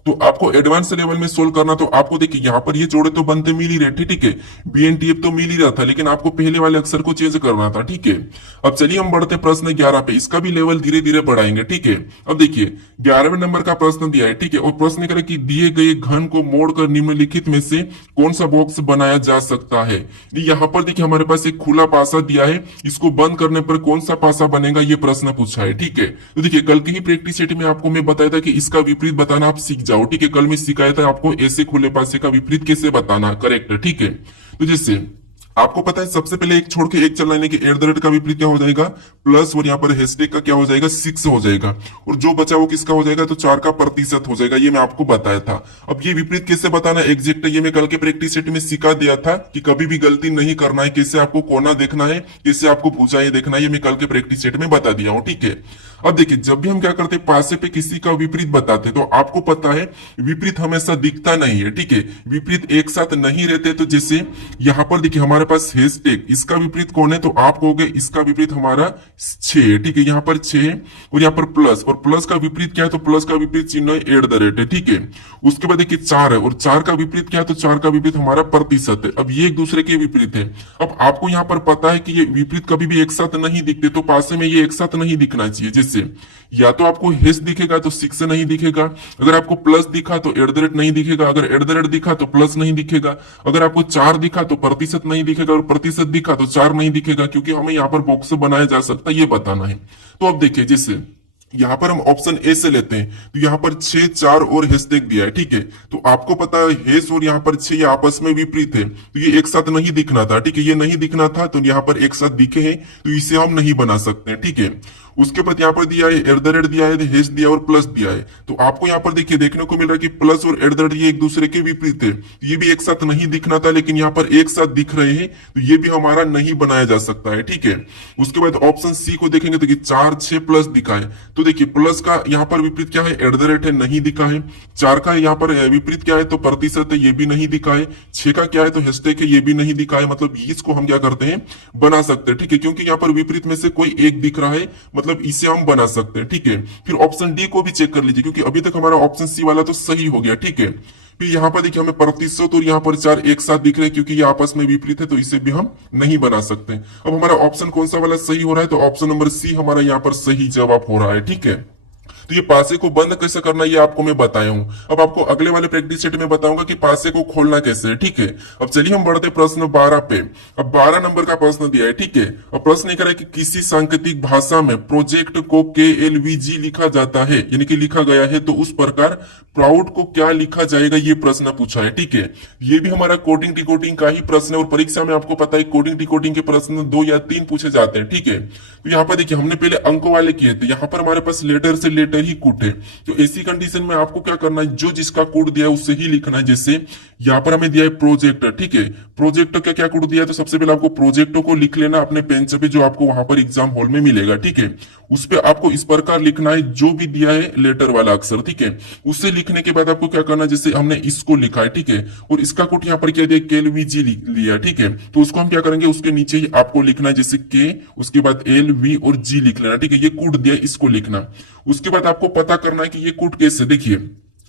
तो आपको एडवांस लेवल में सोल्व करना, तो आपको देखिए यहाँ पर ये जोड़े तो बनते मिल ही रहे थे, ठीक है, बीएनटीएफ तो मिल ही रहा था, लेकिन आपको पहले वाले अक्षर को चेंज करना था, ठीक है। अब चलिए हम बढ़ते प्रश्न 11 पे, इसका भी लेवल धीरे धीरे बढ़ाएंगे, ठीक है। अब देखिए 11वें नंबर का प्रश्न दिया है, ठीक है, और प्रश्न करे कि दिए गए घन को मोड़कर निम्नलिखित में से कौन सा बॉक्स बनाया जा सकता है। यहाँ पर देखिए हमारे पास एक खुला पासा दिया है, इसको बंद करने पर कौन सा पासा बनेगा, ये प्रश्न पूछा है, ठीक है। तो देखिए कल की ही प्रैक्टिस सेट में आपको मैं बताया था कि इसका विपरीत बताना आप सीख जाओ, ठीक है। कल में सिखाया था आपको ऐसे खुले पासे का विपरीत कैसे बताना, करेक्ट, ठीक है। तो जैसे आपको पता है सबसे पहले एक छोड़ के एक चलाने के @ का विपरीत क्या हो जाएगा, प्लस, और यहाँ पर हैशटैग का क्या हो जाएगा, 6 हो जाएगा, और जो बचा वो किसका हो जाएगा, तो 4 का प्रतिशत हो जाएगा। ये मैं आपको बताया था। अब ये विपरीत कैसे बताना एग्जैक्ट, ये मैं कल के प्रैक्टिस सेट में सिखा दिया था कि कभी भी गलती नहीं करना है, कैसे आपको कोना देखना है, कैसे आपको भुजाएं देखना है, ये मैं कल के प्रैक्टिस सेट में बता दिया हूँ, ठीक है। अब देखिए जब भी हम क्या करते हैं, पासे पे किसी का विपरीत बताते तो आपको पता है विपरीत हमेशा दिखता नहीं है, ठीक है, विपरीत एक साथ नहीं रहते। तो जैसे यहाँ पर देखिए हमारे पास हैशटैग, इसका विपरीत कौन है, तो आप कहोगे इसका विपरीत हमारा 6, ठीक है, यहाँ पर 6, और यहाँ पर प्लस, और प्लस का विपरीत क्या है, तो प्लस का विपरीत चिन्ह है @ है, ठीक है। उसके बाद देखिए 4 है, और 4 का विपरीत क्या है, तो 4 का विपरीत हमारा प्रतिशत है। अब ये एक दूसरे के विपरीत है। अब आपको यहाँ पर पता है कि ये विपरीत कभी भी एक साथ नहीं दिखते, तो पासे में ये एक साथ नहीं दिखना चाहिए। जैसे या तो आपको हेस दिखेगा तो 6 नहीं दिखेगा, अगर आपको प्लस दिखा तो @ नहीं दिखेगा, अगर @ दिखा तो प्लस नहीं दिखेगा, अगर आपको 4 दिखा तो प्रतिशत नहीं दिखेगा, और प्रतिशत दिखा तो 4 नहीं दिखेगा, क्योंकि हमें यहाँ पर बॉक्स बनाया जा सकता है, ये बताना है। तो अब देखिए जैसे यहाँ पर हम ऑप्शन ए से लेते हैं, तो यहाँ पर 6, 4 और हैशटैग दिया है, ठीक है। तो आपको पता है हेस और यहाँ पर 6 ये आपस में विपरीत है, तो ये एक साथ नहीं दिखना था, ठीक है, ये नहीं दिखना था, तो यहाँ पर एक साथ दिखे हैं, तो इसे हम नहीं बना सकते हैं, ठीक है। उसके बाद यहाँ पर दिया है @ दिया है, हेस दिया और प्लस दिया है। तो आपको यहाँ पर देखिए देखने को मिल रहा है कि प्लस और @ ये एक दूसरे के विपरीत है, तो ये भी एक साथ नहीं दिखना था, लेकिन यहाँ पर एक साथ दिख रहे हैं, तो ये भी हमारा नहीं बनाया जा सकता है, ठीक है। उसके बाद ऑप्शन सी को देखेंगे तो 4, 6 प्लस दिखा है, तो देखिए प्लस का यहाँ पर विपरीत क्या है, @ है, नहीं दिखा है। 4 का यहाँ पर विपरीत क्या है, तो प्रतिशत है, ये भी नहीं दिखा है। 6 का क्या है, तो हैशटैग है, ये भी नहीं दिखा है। मतलब इसको हम क्या करते हैं, बना सकते हैं, ठीक है, क्योंकि यहाँ पर विपरीत में से कोई एक दिख रहा है, मतलब इसे हम बना सकते हैं, ठीक है। फिर ऑप्शन डी को भी चेक कर लीजिए, क्योंकि अभी तक हमारा ऑप्शन सी वाला तो सही हो गया, ठीक है। फिर यहाँ पर देखिए हमें प्रतिशत और यहाँ पर 4 एक साथ दिख रहे हैं, क्योंकि ये आपस में विपरीत है, तो इसे भी हम नहीं बना सकते। अब हमारा ऑप्शन कौन सा वाला सही हो रहा है, तो ऑप्शन नंबर सी हमारा यहाँ पर सही जवाब हो रहा है, ठीक है। तो ये पासे को बंद कैसे करना ये आपको मैं बताया हूं। अब आपको अगले वाले प्रैक्टिस सेट में बताऊंगा कि पासे को खोलना कैसे है, ठीक है। अब चलिए हम बढ़ते प्रश्न 12 पे। अब 12 नंबर का प्रश्न दिया है, ठीक है। अब प्रश्न ये कह रहा है कि किसी सांकेतिक भाषा में प्रोजेक्ट को KLVG लिखा जाता है, यानी कि लिखा गया है, तो उस प्रकार प्राउड को क्या लिखा जाएगा, ये प्रश्न पूछा है, ठीक है। ये भी हमारा कोडिंग डिकोडिंग का ही प्रश्न है, और परीक्षा में आपको पता है कोडिंग डिकोडिंग के प्रश्न 2 या 3 पूछे जाते हैं, ठीक है। तो यहाँ पर देखिए हमने पहले अंकों वाले किए थे, यहाँ पर हमारे पास लेटर से लेटर ही कोड है। तो ऐसी कंडीशन में आपको क्या करना है, जो जिसका कोड दिया है उससे ही लिखना है। जैसे यहाँ पर हमें दिया है प्रोजेक्टर, ठीक है, प्रोजेक्टर का क्या कोड दिया है, तो सबसे पहले आपको प्रोजेक्टर को लिख लेना अपने पेन से, जो आपको वहां पर एग्जाम हॉल में मिलेगा, ठीक है। उस पर आपको इस प्रकार लिखना है, जो भी दिया है लेटर वाला अक्षर, ठीक है। उससे लिखने के बाद आपको क्या करना है, जैसे हमने इसको लिखा है, ठीक है, और इसका कोड यहाँ पर क्या दिया, KLVG लिया, ठीक है। तो उसको हम क्या करेंगे, उसके नीचे ही आपको लिखना है, जैसे K, उसके बाद LV और G लिख लेना, ठीक है। ये कोड दिया, इसको लिखना। उसके बाद आपको पता करना है कि ये कोड कैसे, देखिए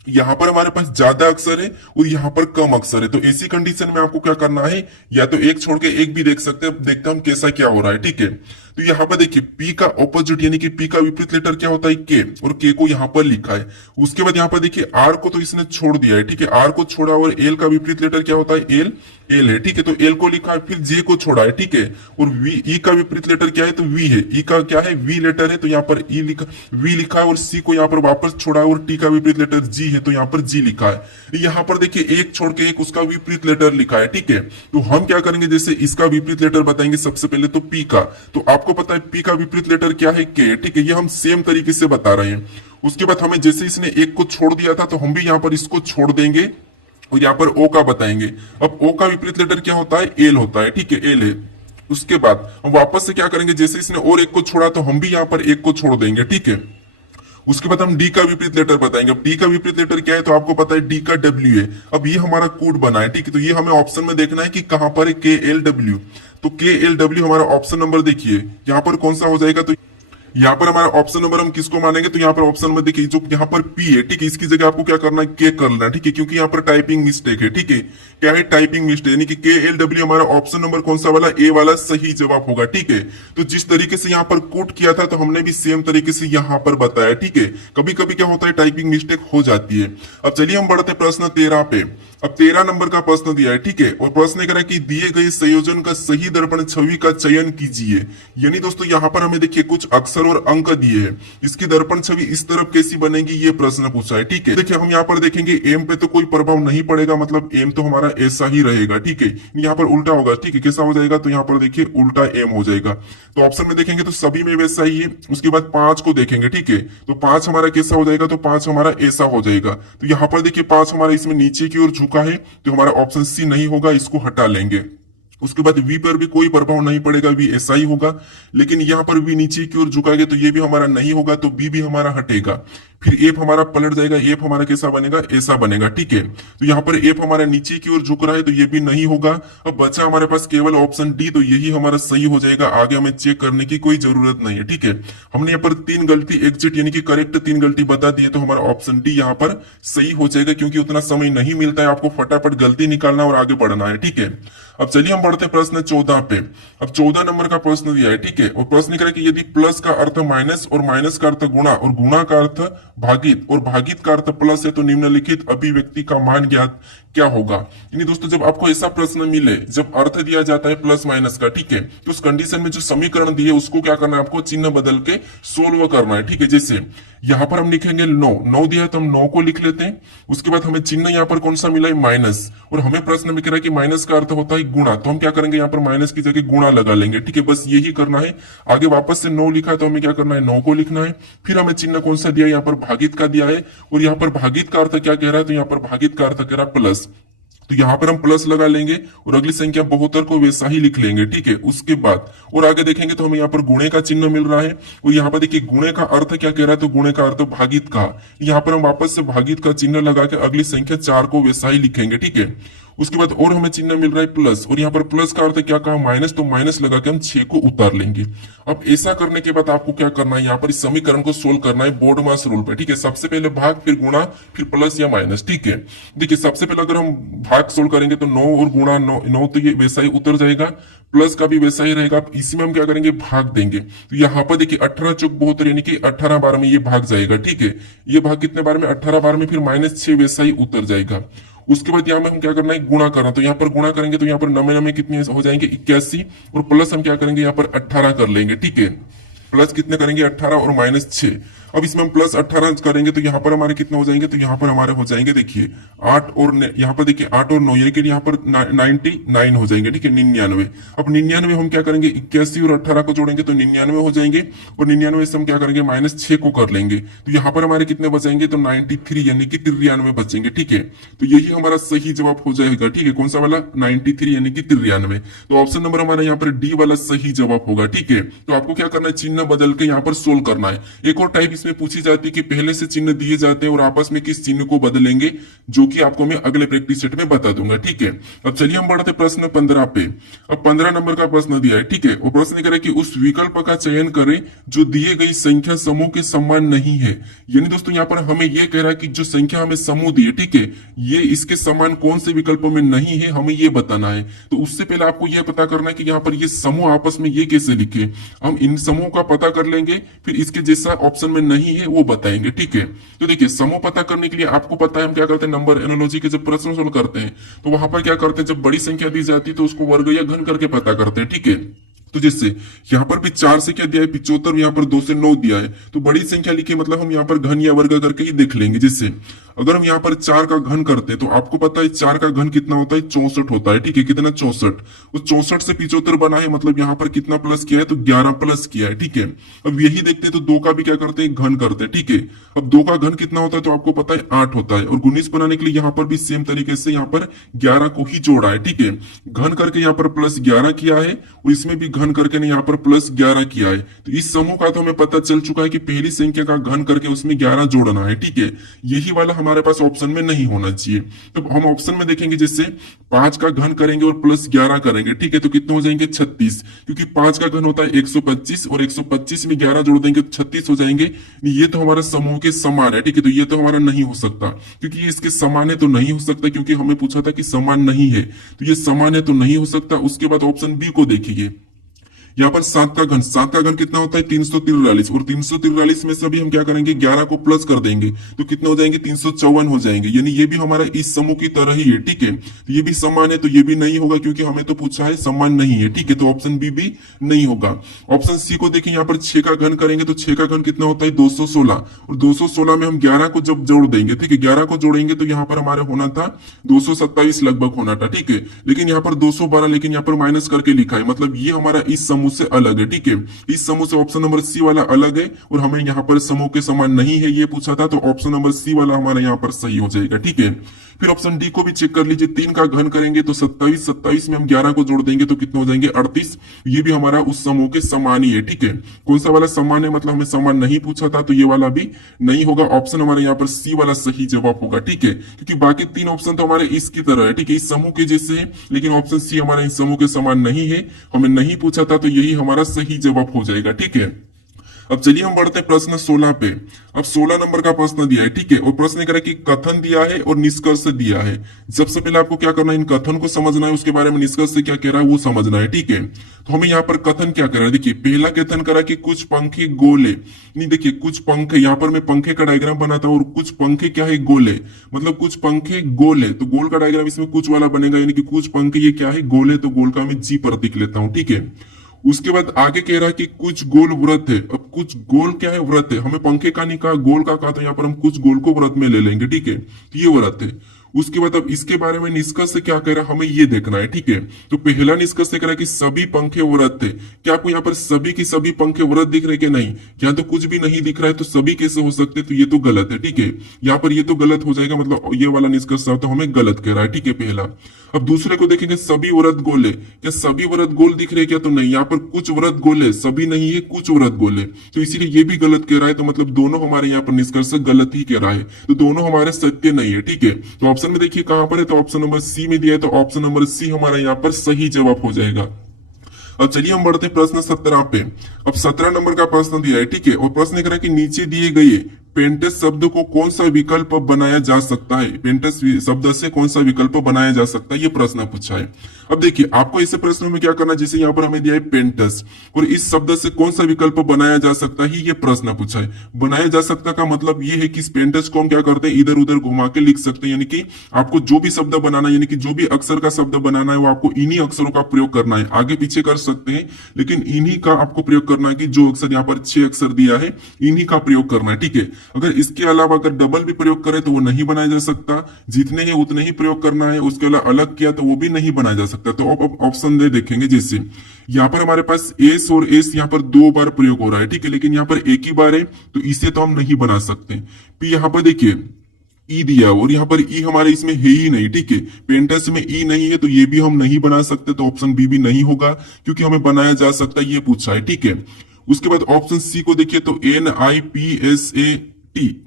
यहाँ पर हमारे पास ज्यादा अक्षर है और यहाँ पर कम अक्षर है, तो ऐसी कंडीशन में आपको क्या करना है, या तो एक छोड़ के एक भी देख सकते हैं। अब देखते हैं हम कैसा क्या हो रहा है, ठीक है। तो यहाँ पर देखिए पी का ऑपोजिट यानी कि पी का विपरीत लेटर क्या होता है, के, और के को यहाँ पर लिखा है। उसके बाद यहाँ पर देखिए आर को तो इसने छोड़ दिया है, ठीक है, आर को छोड़ा, और एल का विपरीत लेटर क्या होता है, एल, एल है, ठीक है, तो एल को लिखा है, फिर जे को छोड़ा है, ठीक है, और वी, ई का विपरीत लेटर क्या है, तो वी है, ई का क्या है, वी लेटर है, तो यहाँ पर ई लिखा, वी लिखा है, और सी को यहाँ पर वापस छोड़ा है, और टी का विपरीत लेटर जी है, तो यहाँ पर जी लिखा है। यहाँ पर देखिए एक छोड़ के एक उसका विपरीत लेटर लिखा है, ठीक है। तो हम क्या करेंगे, जैसे इसका विपरीत लेटर बताएंगे सबसे पहले, तो पी का, तो आपको पता है पी का विपरीत लेटर क्या है, के, ठीक है, ये हम सेम तरीके से बता रहे हैं। उसके बाद हमें जैसे इसने एक को छोड़ दिया था, तो हम भी यहाँ पर इसको छोड़ देंगे और यहाँ पर ओ का बताएंगे। अब ओ का विपरीत लेटर क्या होता है, एल होता है, ठीक है, एल है। उसके बाद हम वापस से क्या करेंगे, जैसे इसने और एक को छोड़ा, तो हम भी यहाँ पर एक को छोड़ देंगे, ठीक है। उसके बाद हम डी का विपरीत लेटर बताएंगे। अब डी का विपरीत लेटर क्या है, तो आपको पता है डी का डब्ल्यू है। अब ये हमारा कोड बना है, ठीक है, तो ये हमें ऑप्शन में देखना है कि कहां पर है, के एल डब्ल्यू। तो के एल डब्ल्यू हमारा ऑप्शन नंबर देखिए यहाँ पर कौन सा हो जाएगा, तो यहाँ पर हमारा ऑप्शन नंबर हम किसको मानेंगे, तो यहाँ पर ऑप्शन नंबर देखिए जो यहाँ पर पी है, ठीक है, इसकी जगह आपको क्या करना है, के कर लेना, ठीक है, क्योंकि यहाँ पर टाइपिंग मिस्टेक है, ठीक है, क्या है, टाइपिंग मिस्टेक, यानी कि के एल डब्ल्यू हमारा ऑप्शन नंबर कौन सा वाला, ए वाला सही जवाब होगा, ठीक है। तो जिस तरीके से यहाँ पर कोट किया था, तो हमने भी सेम तरीके से यहाँ पर बताया, ठीक है। कभी कभी क्या होता है, टाइपिंग मिस्टेक हो जाती है। अब चलिए हम बढ़ते प्रश्न 13 पे। अब 13 नंबर का प्रश्न दिया है, ठीक है, और प्रश्न कह रहा है कि दिए गए संयोजन का सही दर्पण छवि का चयन कीजिए। यानी दोस्तों यहाँ पर हमें देखिए कुछ अक्षर और अंक दिए हैं, इसकी दर्पण छवि इस तरफ कैसी बनेगी, ये प्रश्न पूछा है, ठीक है। देखिए हम यहाँ पर देखेंगे एम पे तो कोई प्रभाव नहीं पड़ेगा, मतलब एम तो हमारा ऐसा ही रहेगा, ठीक है। यहाँ पर उल्टा होगा, ठीक है, कैसा हो जाएगा, तो यहाँ पर देखिए उल्टा एम हो जाएगा। तो ऑप्शन में देखेंगे तो सभी में वैसा ही है। उसके बाद 5 को देखेंगे, ठीक है, तो 5 हमारा कैसा हो जाएगा, तो 5 हमारा ऐसा हो जाएगा। तो यहाँ पर देखिए 5 हमारा इसमें नीचे की ओर झुका है, तो हमारा ऑप्शन सी नहीं होगा, इसको हटा लेंगे। उसके बाद वी पर भी कोई प्रभाव नहीं पड़ेगा, वी ऐसा ही होगा। लेकिन यहाँ पर वी नीचे की ओर झुकाएंगे तो ये भी हमारा नहीं होगा, तो बी भी हमारा हटेगा। फिर एफ हमारा पलट जाएगा, एफ हमारा कैसा बनेगा, ऐसा बनेगा, ठीक है। तो यहाँ पर एफ हमारा नीचे की ओर झुक रहा है, तो ये भी नहीं होगा। अब बचा हमारे पास केवल ऑप्शन डी, तो यही हमारा सही हो जाएगा। आगे हमें चेक करने की कोई जरूरत नहीं है, ठीक है। हमने यहाँ पर 3 गलती एग्जिट यानी कि करेक्ट 3 गलती बता दी है, तो हमारा ऑप्शन डी यहाँ पर सही हो जाएगा, क्योंकि उतना समय नहीं मिलता है आपको फटाफट गलती निकालना और आगे बढ़ना है, ठीक है। अब चलिए हम बढ़ते प्रश्न 14 पे। अब 14 नंबर का प्रश्न दिया है, ठीक है, और प्रश्न करें कि यदि प्लस का अर्थ माइनस और माइनस का अर्थ गुणा और गुणा का अर्थ भागित और भागित का अर्थ प्लस है, तो निम्नलिखित अभिव्यक्ति का मान ज्ञात क्या होगा। यानी दोस्तों जब आपको ऐसा प्रश्न मिले, जब अर्थ दिया जाता है प्लस माइनस का, ठीक है, तो उस कंडीशन में जो समीकरण दिए उसको क्या करना है, आपको चिन्ह बदल के सोल्व करना है, ठीक है। जैसे यहाँ पर हम लिखेंगे 9, 9 दिया है तो हम 9 को लिख लेते हैं। उसके बाद हमें चिन्ह यहाँ पर कौन सा मिला है, माइनस, और हमें प्रश्न में कह रहा है कि माइनस का अर्थ होता है गुणा, तो हम क्या करेंगे, यहाँ पर माइनस की जगह गुणा लगा लेंगे, ठीक है, बस यही करना है। आगे वापस से 9 लिखा है तो हमें क्या करना है, 9 को लिखना है। फिर हमें चिन्ह कौन सा दिया है, यहाँ पर भागित का दिया है, और यहाँ पर भागित का अर्थ क्या कह रहा है, तो यहाँ पर भागित का अर्थ कह रहा है प्लस, तो यहां पर हम प्लस लगा लेंगे और अगली संख्या 72 को वैसा ही लिख लेंगे, ठीक है। उसके बाद और आगे देखेंगे तो हमें यहाँ पर गुणे का चिन्ह मिल रहा है, और यहाँ पर देखिए गुणे का अर्थ क्या कह रहा है, तो गुणे का अर्थ भागित का, यहाँ पर हम वापस से भागित का चिन्ह लगा के अगली संख्या 4 को वैसा ही लिखेंगे, ठीक है। उसके बाद और हमें चिन्ह मिल रहा है प्लस, और यहाँ पर प्लस का अर्थ क्या कहा, माइनस, तो माइनस लगा के हम 6 को उतार लेंगे। अब ऐसा करने के बाद आपको क्या करना है, यहाँ पर इस समीकरण को सोल्व करना है बोर्ड मास रूल पे, ठीक है। सबसे पहले भाग, फिर गुणा, फिर प्लस या माइनस, ठीक है। देखिए सबसे पहले अगर हम भाग सोल्व करेंगे तो 9 और गुणा 9 तो ये वैसा ही उतर जाएगा, प्लस का भी वैसा ही रहेगा। अब इसमें हम क्या करेंगे, भाग देंगे, तो यहाँ पर देखिए 18 चौक 72 यानी कि 18 बार में ये भाग जाएगा, ठीक है। ये भाग कितने बार में, 18 बार में, फिर -6 वैसा ही उतर जाएगा। उसके बाद यहाँ में हम क्या करना है, गुणा करना, तो यहाँ पर गुणा करेंगे तो यहाँ पर 9 में कितने हो जाएंगे, 81, और प्लस हम क्या करेंगे, यहाँ पर 18 कर लेंगे, ठीक है। प्लस कितने करेंगे, 18 और -6। अब इसमें हम प्लस 18 करेंगे तो यहाँ पर हमारे कितने हो जाएंगे, तो यहाँ पर हमारे हो जाएंगे देखिए 8 और यहाँ पर देखिए 8 और 9 यानी कि यहाँ पर 99 हो जाएंगे, ठीक है, 99। अब 99 हम क्या करेंगे, 81 और 18 को जोड़ेंगे तो 99 हो जाएंगे, और 99 से हम क्या करेंगे, -6 को कर लेंगे, तो यहाँ पर हमारे कितने बचेंगे, तो 93 यानी कि 93 बचेंगे, ठीक है। तो यही हमारा सही जवाब हो जाएगा, ठीक है। कौन सा वाला, 93 यानी कि 93। तो ऑप्शन नंबर हमारा यहाँ पर डी वाला सही जवाब होगा, ठीक है। तो आपको क्या करना है, चिन्ह बदल के यहाँ पर सोल्व करना है। एक और टाइप इसमें पूछी जाती है कि पहले से चिन्ह दिए जाते हैं और आपस में किस चिन्ह को बदलेंगे, जो कि आपको मैं अगले प्रैक्टिस सेट में बता दूंगा। ठीक है, अब चलिए हम बढ़ते प्रश्न 15 पे। अब 15 नंबर का प्रश्न दिया है। ठीक है, और प्रश्न कह रहा है कि उस विकल्प का चयन करें जो दिए गई संख्या समूह के समान नहीं है। यानी दोस्तों यहाँ पर हमें यह कह रहा है कि जो संख्या हमें समूह दी है, ठीक है, ये इसके समान कौन से विकल्पों में नहीं है, हमें ये बताना है। तो उससे पहले आपको यह पता करना है कि यहाँ पर ये समूह आपस में ये कैसे लिखे। हम इन समूह का पता कर लेंगे, फिर इसके जैसा ऑप्शन में नहीं है वो बताएंगे। ठीक है, तो देखिए समूह पता करने के लिए आपको पता है हम क्या करते हैं, नंबर एनालॉजी के जब प्रश्न सोल्व करते हैं तो वहां पर क्या करते हैं, जब बड़ी संख्या दी जाती है तो उसको वर्ग या घन करके पता करते हैं। ठीक है, तो जिससे यहाँ पर भी 4 से क्या दिया है 75, यहाँ पर 2 से 9 दिया है, तो बड़ी संख्या लिखी मतलब हम यहाँ पर घन या वर्ग करके ही देख लेंगे। जिससे अगर हम यहाँ पर 4 का घन करते हैं तो आपको पता है 4 का घन कितना होता है, 64 होता है। ठीक है, कितना 64, उस 64 से 75 बना है, मतलब यहाँ पर कितना प्लस किया है, तो 11 प्लस किया है। ठीक है, अब यही देखते हैं तो 2 का भी क्या करते हैं, घन करते हैं। ठीक है, अब 2 का घन कितना होता है, तो आपको पता है 8 होता है, और 19 बनाने के लिए यहाँ पर भी सेम तरीके से यहाँ पर 11 को ही जोड़ा है। ठीक है, घन करके यहाँ पर प्लस 11 किया है, और इसमें भी घन करके ने यहाँ पर प्लस 11 किया है। तो इस समूह का तो हमें पता चल चुका है कि पहली संख्या का घन करके उसमें 11 जोड़ना है। ठीक है, यही वाला हमारे पास ऑप्शन में नहीं होना चाहिए। तो हम ऑप्शन में देखेंगे, जैसे 5 का घन करेंगे और प्लस 11 करेंगे। ठीक है, तो कितने हो जाएंगे, 36, क्योंकि 5 का घन होता है 125 और 125 में 11 जोड़ देंगे तो 36 हो जाएंगे। ये तो हमारा समूह के समान है। ठीक है, तो ये तो हमारा नहीं हो सकता, क्योंकि ये इसके समान है तो नहीं हो सकता, क्योंकि हमें पूछा था कि समान नहीं है, तो ये समान है तो नहीं हो सकता। उसके बाद ऑप्शन बी को देखिए, यहाँ पर 7 का घन कितना होता है, 343, और 343 में से भी हम क्या करेंगे, 11 को प्लस कर देंगे तो कितने हो जाएंगे, 354 हो जाएंगे। यानी ये भी हमारा इस समूह की तरह ही है। ठीक है, तो ये भी समान है तो ये भी नहीं होगा, क्योंकि हमें तो पूछा है समान नहीं है। ठीक है, तो ऑप्शन बी भी नहीं होगा। ऑप्शन सी को देखिए, यहाँ पर 6 का घन करेंगे तो 6 का घन कितना होता है, 216, और 216 में हम 11 को जब जोड़ देंगे, ठीक है, 11 को जोड़ेंगे तो यहाँ पर हमारे होना था 227 लगभग होना था। ठीक है, लेकिन यहाँ पर 212, लेकिन यहाँ पर माइनस करके लिखा है, मतलब ये हमारा इस समूह से अलग है। ठीक है, इस समूह से ऑप्शन नंबर सी वाला अलग है, और हमें यहाँ पर समूह के समान नहीं है ये पूछा था, तो ऑप्शन नंबर सी वाला हमारा यहाँ पर सही हो जाएगा। ठीक है, फिर ऑप्शन डी को भी चेक कर लीजिए, 3 का घन करेंगे तो 27, 27 में हम 11 को जोड़ देंगे तो कितने हो जाएंगे, 38। ये भी हमारा उस समूह के समान ही है। ठीक है, कौन सा वाला समान है, मतलब हमें समान नहीं पूछा था, तो ये वाला भी नहीं होगा। ऑप्शन हमारे यहाँ पर सी वाला सही जवाब होगा। ठीक है, क्योंकि बाकी 3 ऑप्शन तो हमारे इसकी तरह है। ठीक है, इस समूह के जैसे है, लेकिन ऑप्शन सी हमारा इस समूह के समान नहीं है, हमें नहीं पूछा था, तो यही हमारा सही जवाब हो जाएगा। ठीक है, अब चलिए हम बढ़ते हैं प्रश्न 16 पे। अब 16 नंबर का प्रश्न दिया है। ठीक है, और प्रश्न कह रहा है कि कथन दिया है और निष्कर्ष दिया है। सबसे पहले आपको क्या करना है, इन कथन को समझना है, उसके बारे में निष्कर्ष से क्या कह रहा है वो समझना है। ठीक है, तो हमें यहाँ पर कथन क्या कर रहा है, देखिए पहला कथन करा कि कुछ पंखे गोले, नहीं देखिए कुछ पंखे, यहाँ पर मैं पंखे का डायग्राम बनाता हूँ, और कुछ पंखे क्या है, गोले, मतलब कुछ पंखे गोल है, तो गोल का डायग्राम इसमें कुछ वाला बनेगा, यानी कि कुछ पंखे ये क्या है, गोल है, तो गोल का मैं जी प्रतीक लेता हूँ। ठीक है, उसके बाद आगे कह रहा है कि कुछ गोल व्रत है। अब कुछ गोल क्या है, व्रत है, हमें पंखे का नहीं कहा, गोल का कहा, तो यहाँ पर हम कुछ गोल को व्रत में ले लेंगे। ठीक है, तो ये व्रत है। उसके बाद अब इसके बारे में निष्कर्ष से क्या कह रहा है, हमें ये देखना है। ठीक है, तो पहला निष्कर्ष से कह रहा है कि सभी पंखे व्रत थे। क्या आपको यहाँ पर सभी की सभी पंखे व्रत दिख रहे कि नहीं, यहाँ तो कुछ भी नहीं दिख रहा है, तो सभी कैसे हो सकते, तो ये तो गलत है। ठीक है, यहाँ पर ये तो गलत हो जाएगा, मतलब ये वाला निष्कर्ष तो हमें गलत कह रहा है। ठीक है, पहला। अब दूसरे को देखेंगे, सभी व्रत गोल है, क्या सभी व्रत गोल दिख रहे क्या, तो नहीं, यहाँ पर कुछ व्रत गोल है, सभी नहीं है, कुछ व्रत गोल है, तो इसीलिए ये भी गलत कह रहा है, तो मतलब दोनों हमारे यहाँ पर निष्कर्ष गलत ही कह रहा है, तो दोनों हमारे सत्य नहीं है। ठीक है, तो ऑप्शन में देखिए कहां पर है, तो ऑप्शन नंबर सी में दिया है, तो ऑप्शन नंबर सी हमारा यहाँ पर सही जवाब हो जाएगा। अब चलिए हम बढ़ते प्रश्न 17 पे। अब 17 नंबर का प्रश्न दिया है। ठीक है, और प्रश्न कह रहा है कि नीचे दिए गए पेंटस शब्द को कौन सा विकल्प बनाया जा सकता है, पेंटस शब्द से कौन सा विकल्प बनाया जा सकता है, ये प्रश्न पूछा है। अब देखिए आपको ऐसे प्रश्नों में क्या करना, जैसे यहाँ पर हमें दिया है पेंटस, और इस शब्द से कौन सा विकल्प बनाया जा सकता है, ये प्रश्न पूछा है। बनाया जा सकता का मतलब ये है कि इस पेंटस को हम क्या करते हैं, इधर उधर घुमा के लिख सकते हैं, यानी कि आपको जो भी शब्द बनाना, यानी कि जो भी अक्षर का शब्द बनाना है वो आपको इन्हीं अक्षरों का प्रयोग करना है। आगे पीछे कर सकते हैं, लेकिन इन्हीं का आपको प्रयोग करना है, कि जो अक्षर यहाँ पर 6 अक्षर दिया है इन्हीं का प्रयोग करना है। ठीक है, अगर इसके अलावा अगर डबल भी प्रयोग करें तो वो नहीं बनाया जा सकता, जितने हैं उतने ही प्रयोग करना है, उसके अलावा अलग किया तो वो भी नहीं बनाया जा सकता। तो अब ऑप्शन दे देखेंगे, जैसे यहाँ पर हमारे पास एस और एस यहाँ पर 2 बार प्रयोग हो रहा है। ठीक है, लेकिन यहाँ पर एक ही बार है, तो इसे तो हम नहीं बना सकते। फिर यहाँ पर देखिए ई दिया, और यहाँ पर ई हमारे इसमें है ही नहीं। ठीक है, पेंटस में ई नहीं है, तो ये भी हम नहीं बना सकते, तो ऑप्शन बी भी नहीं होगा, क्योंकि हमें बनाया जा सकता है, ये पूछा है। ठीक है, उसके बाद ऑप्शन सी को देखिए तो NIPSAT,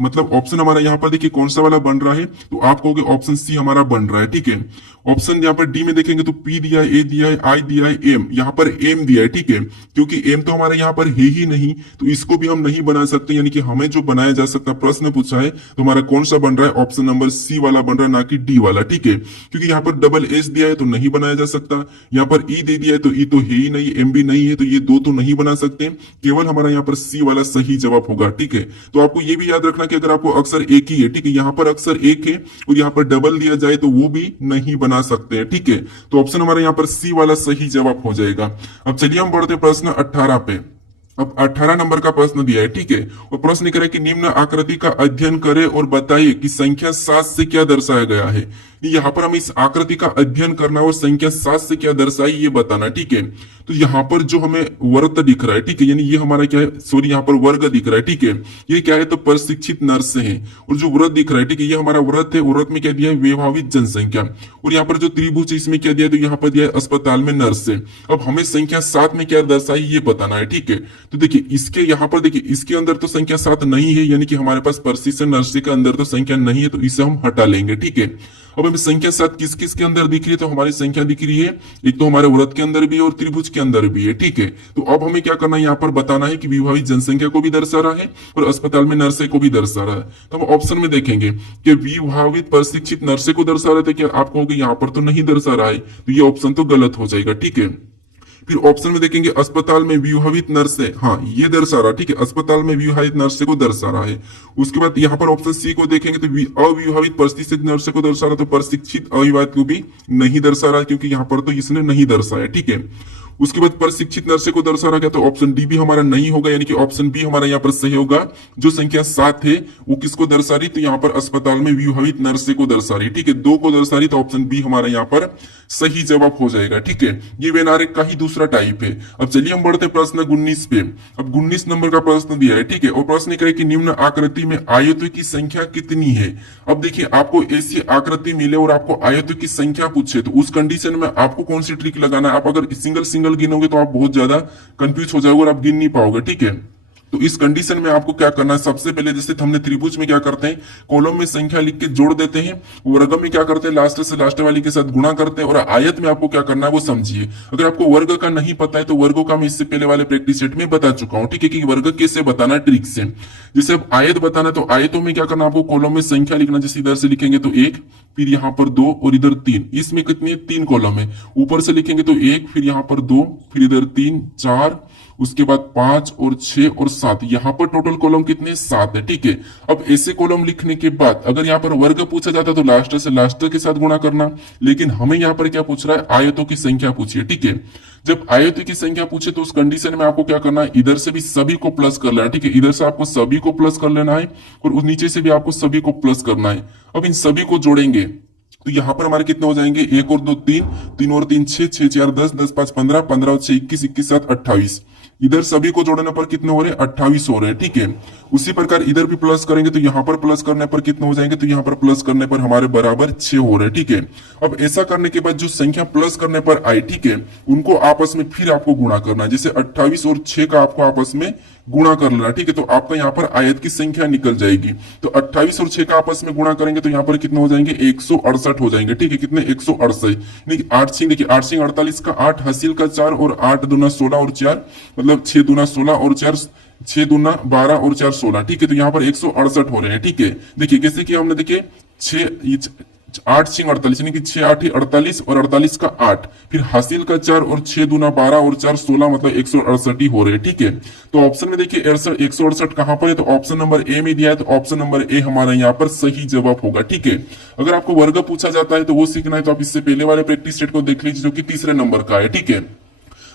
मतलब ऑप्शन हमारा यहाँ पर देखिए कौन सा वाला बन रहा है, तो आप कहोगे ऑप्शन सी हमारा बन रहा है। ठीक है, ऑप्शन यहाँ पर डी में देखेंगे तो पी दिया है, ए दिया है, आई दिया है, एम, यहाँ पर एम दिया है। ठीक है, क्योंकि एम तो हमारे यहाँ पर है ही नहीं, तो इसको भी हम नहीं बना सकते, यानी कि हमें जो बनाया जा सकता प्रश्न पूछा है तो हमारा कौन सा बन रहा है, ऑप्शन नंबर सी वाला बन रहा है, ना कि डी वाला। ठीक है, क्योंकि यहाँ पर डबल एस दिया है तो नहीं बनाया जा सकता, यहाँ पर ई दे दिया है तो ई तो है ही नहीं, एम भी नहीं है, तो ये दो तो नहीं बना सकते, केवल हमारा यहाँ पर सी वाला सही जवाब होगा। ठीक है, तो आपको ये भी याद रखना कि अगर आपको अक्सर एक ही है, ठीक है, यहाँ पर अक्सर एक है और यहाँ पर डबल दिया जाए तो वो भी नहीं बना सकते हैं। ठीक है, तो ऑप्शन हमारा यहाँ पर सी वाला सही जवाब हो जाएगा। अब चलिए हम बढ़ते प्रश्न 18 पे। अब 18 नंबर का प्रश्न दिया है। ठीक है, और प्रश्न करें कि निम्न आकृति का अध्ययन करें और बताइए कि संख्या 7 से क्या दर्शाया गया है। यहाँ पर हमें इस आकृति का अध्ययन करना और संख्या 7 से क्या दर्शाई ये बताना। ठीक है, तो यहाँ पर जो हमें वर्त दिख रहा है, ठीक है, यानी ये हमारा क्या है, सॉरी यहाँ पर वर्ग दिख रहा है। ठीक है, ये क्या है, तो प्रशिक्षित नर्स है। और जो व्रत दिख रहा है, ठीक है, ये हमारा व्रत है, व्रत में क्या दिया है, वैभाविक जनसंख्या। और यहाँ पर जो त्रिभुज है इसमें क्या दिया है, तो यहाँ पर दिया है अस्पताल में नर्स है। अब हमें संख्या 7 में क्या दर्शाई ये बताना है। ठीक है, तो देखिए इसके यहाँ पर देखिए इसके अंदर तो संख्या 7 नहीं है, यानी कि हमारे पास प्रशिक्षित नर्स के अंदर तो संख्या नहीं है, तो इसे हम हटा लेंगे। ठीक है, अब हमें संख्या 7 किस किस के अंदर दिख रही है, तो हमारी संख्या दिख रही है एक तो हमारे व्रत के अंदर भी है और त्रिभुज के अंदर भी है। ठीक है, तो अब हमें क्या करना है, यहाँ पर बताना है कि विभाजित जनसंख्या को भी दर्शा रहा है और अस्पताल में नर्से को भी दर्शा रहा है। तो हम ऑप्शन में देखेंगे कि विभाजित प्रशिक्षित नर्से को दर्शा रहे थे, क्या आप कहोगे यहाँ पर तो नहीं दर्शा रहा है, तो ये ऑप्शन तो गलत हो जाएगा। ठीक है, फिर ऑप्शन में देखेंगे अस्पताल में विवाहित नर्स है, हाँ ये दर्शा रहा। ठीक है, अस्पताल में विवाहित नर्स को दर्शा रहा है। उसके बाद यहाँ पर ऑप्शन सी को देखेंगे तो अविवाहित प्रशिक्षित नर्स को दर्शा रहा, तो प्रशिक्षित अविवाहित को भी नहीं दर्शा रहा, क्योंकि यहाँ पर तो इसने नहीं दर्शाया। ठीक है, उसके बाद प्रशिक्षित नर्से को दर्शा रहा गया, तो ऑप्शन डी भी हमारा नहीं होगा, यानी कि ऑप्शन बी हमारा यहाँ पर सही होगा। जो संख्या 7 है वो किसको दर्शा रही, तो यहाँ पर अस्पताल में विवाहित नर्से को दर्शा रही। ठीक है, 2 को दर्शा रही, तो ऑप्शन बी हमारा यहाँ पर सही जवाब हो जाएगा। ठीक है, ये वेन आरेख का ही दूसरा टाइप है। अब चलिए हम बढ़ते प्रश्न 19 पे। अब 19 नंबर का प्रश्न दिया है। ठीक है, और प्रश्न कहे कि निम्न आकृति में आयतों की संख्या कितनी है। अब देखिए आपको ऐसी आकृति मिले और आपको आयतों की संख्या पूछे, तो उस कंडीशन में आपको कौन सी ट्रिक लगाना है। आप अगर सिंगल सिंगल गिनोगे तो आप बहुत ज्यादा कंफ्यूज हो जाओगे और आप गिन नहीं पाओगे। ठीक है, तो इस कंडीशन में आपको क्या करना है, सबसे पहले जैसे हमने त्रिभुज में क्या करते हैं, कॉलम में संख्या लिख के जोड़ देते हैं, वर्ग में क्या करते हैं, लास्ट से लास्ट वाली के साथ गुणा करते हैं, और आयत में आपको क्या करना है वो समझिए। अगर आपको वर्ग का नहीं पता है तो वर्गों का मैं इससे पहले वाले प्रैक्टिस सेट में बता चुका हूं। ठीक है, कि वर्ग कैसे बताना ट्रिक से। जैसे अब आयत बताना, तो आयतों में क्या करना, आपको कॉलम में संख्या लिखना, जैसे इधर से लिखेंगे तो 1, फिर यहाँ पर 2 और इधर 3। इसमें कितनी 3 कॉलम है। ऊपर से लिखेंगे तो 1, फिर यहाँ पर 2, फिर इधर 3, 4, उसके बाद 5 और 6 और 7, यहाँ पर टोटल कॉलम कितने 7 है। ठीक है, अब ऐसे कॉलम लिखने के बाद अगर यहाँ पर वर्ग पूछा जाता तो लास्ट से लास्ट के साथ गुणा करना, लेकिन हमें यहाँ पर क्या पूछ रहा है, आयतों की संख्या पूछिए। ठीक है, जब आयतों की संख्या पूछे तो उस कंडीशन में आपको क्या करना है, इधर से भी सभी को प्लस कर लेना। ठीक है, इधर से आपको सभी को प्लस कर लेना है और उस नीचे से भी आपको सभी को प्लस करना है। अब इन सभी को जोड़ेंगे तो यहाँ पर हमारे कितने हो जाएंगे, 1 और 2 3, 3 और 3 6, 6 4 10, 10 5 15, 15 और 6 21, 21 7 28। इधर सभी को जोड़ने पर कितने हो रहे हैं, 28 हो रहे हैं। ठीक है, उसी प्रकार इधर भी प्लस करेंगे तो यहाँ पर प्लस करने पर कितने हो जाएंगे, तो यहाँ पर प्लस करने पर हमारे बराबर 6 हो रहे हैं। ठीक है, अब ऐसा करने के बाद जो संख्या प्लस करने पर आई, ठीक है, उनको आपस में फिर आपको गुणा करना है। जैसे 28 और 6 का आपको आपस में गुणा कर लेना। ठीक है, तो आपका यहाँ पर आयत की संख्या निकल जाएगी। तो 28 और 6 का आपस में गुणा करेंगे तो यहाँ पर कितने हो जाएंगे, 168 हो जाएंगे। ठीक है, कितने 168, 8 सिंह देखिए, 8 सिंह 48 का 8, हासिल का 4 और 8 दूना 16 और 4, मतलब 6 दूना 16 और 4, 6 दूना 12 और 4 16। ठीक है, तो यहाँ पर 168 हो रहे हैं। ठीक है, देखिए कैसे किया हमने, देखिए 8 सिंह 48, यानी कि 6 8 48 और 48 का 8, फिर हासिल का 4 और 6 दूना 12 और 4 16, मतलब 168 ही हो रहे हैं। ठीक है, तो ऑप्शन में देखिए 168 कहां पर है, तो ऑप्शन नंबर ए में दिया है, तो ऑप्शन नंबर ए हमारा यहाँ पर सही जवाब होगा। ठीक है, अगर आपको वर्ग पूछा जाता है तो वो सीखना है तो आप इससे पहले वाले प्रैक्टिस सेट को देख लीजिए जो कि तीसरे नंबर का है। ठीक है,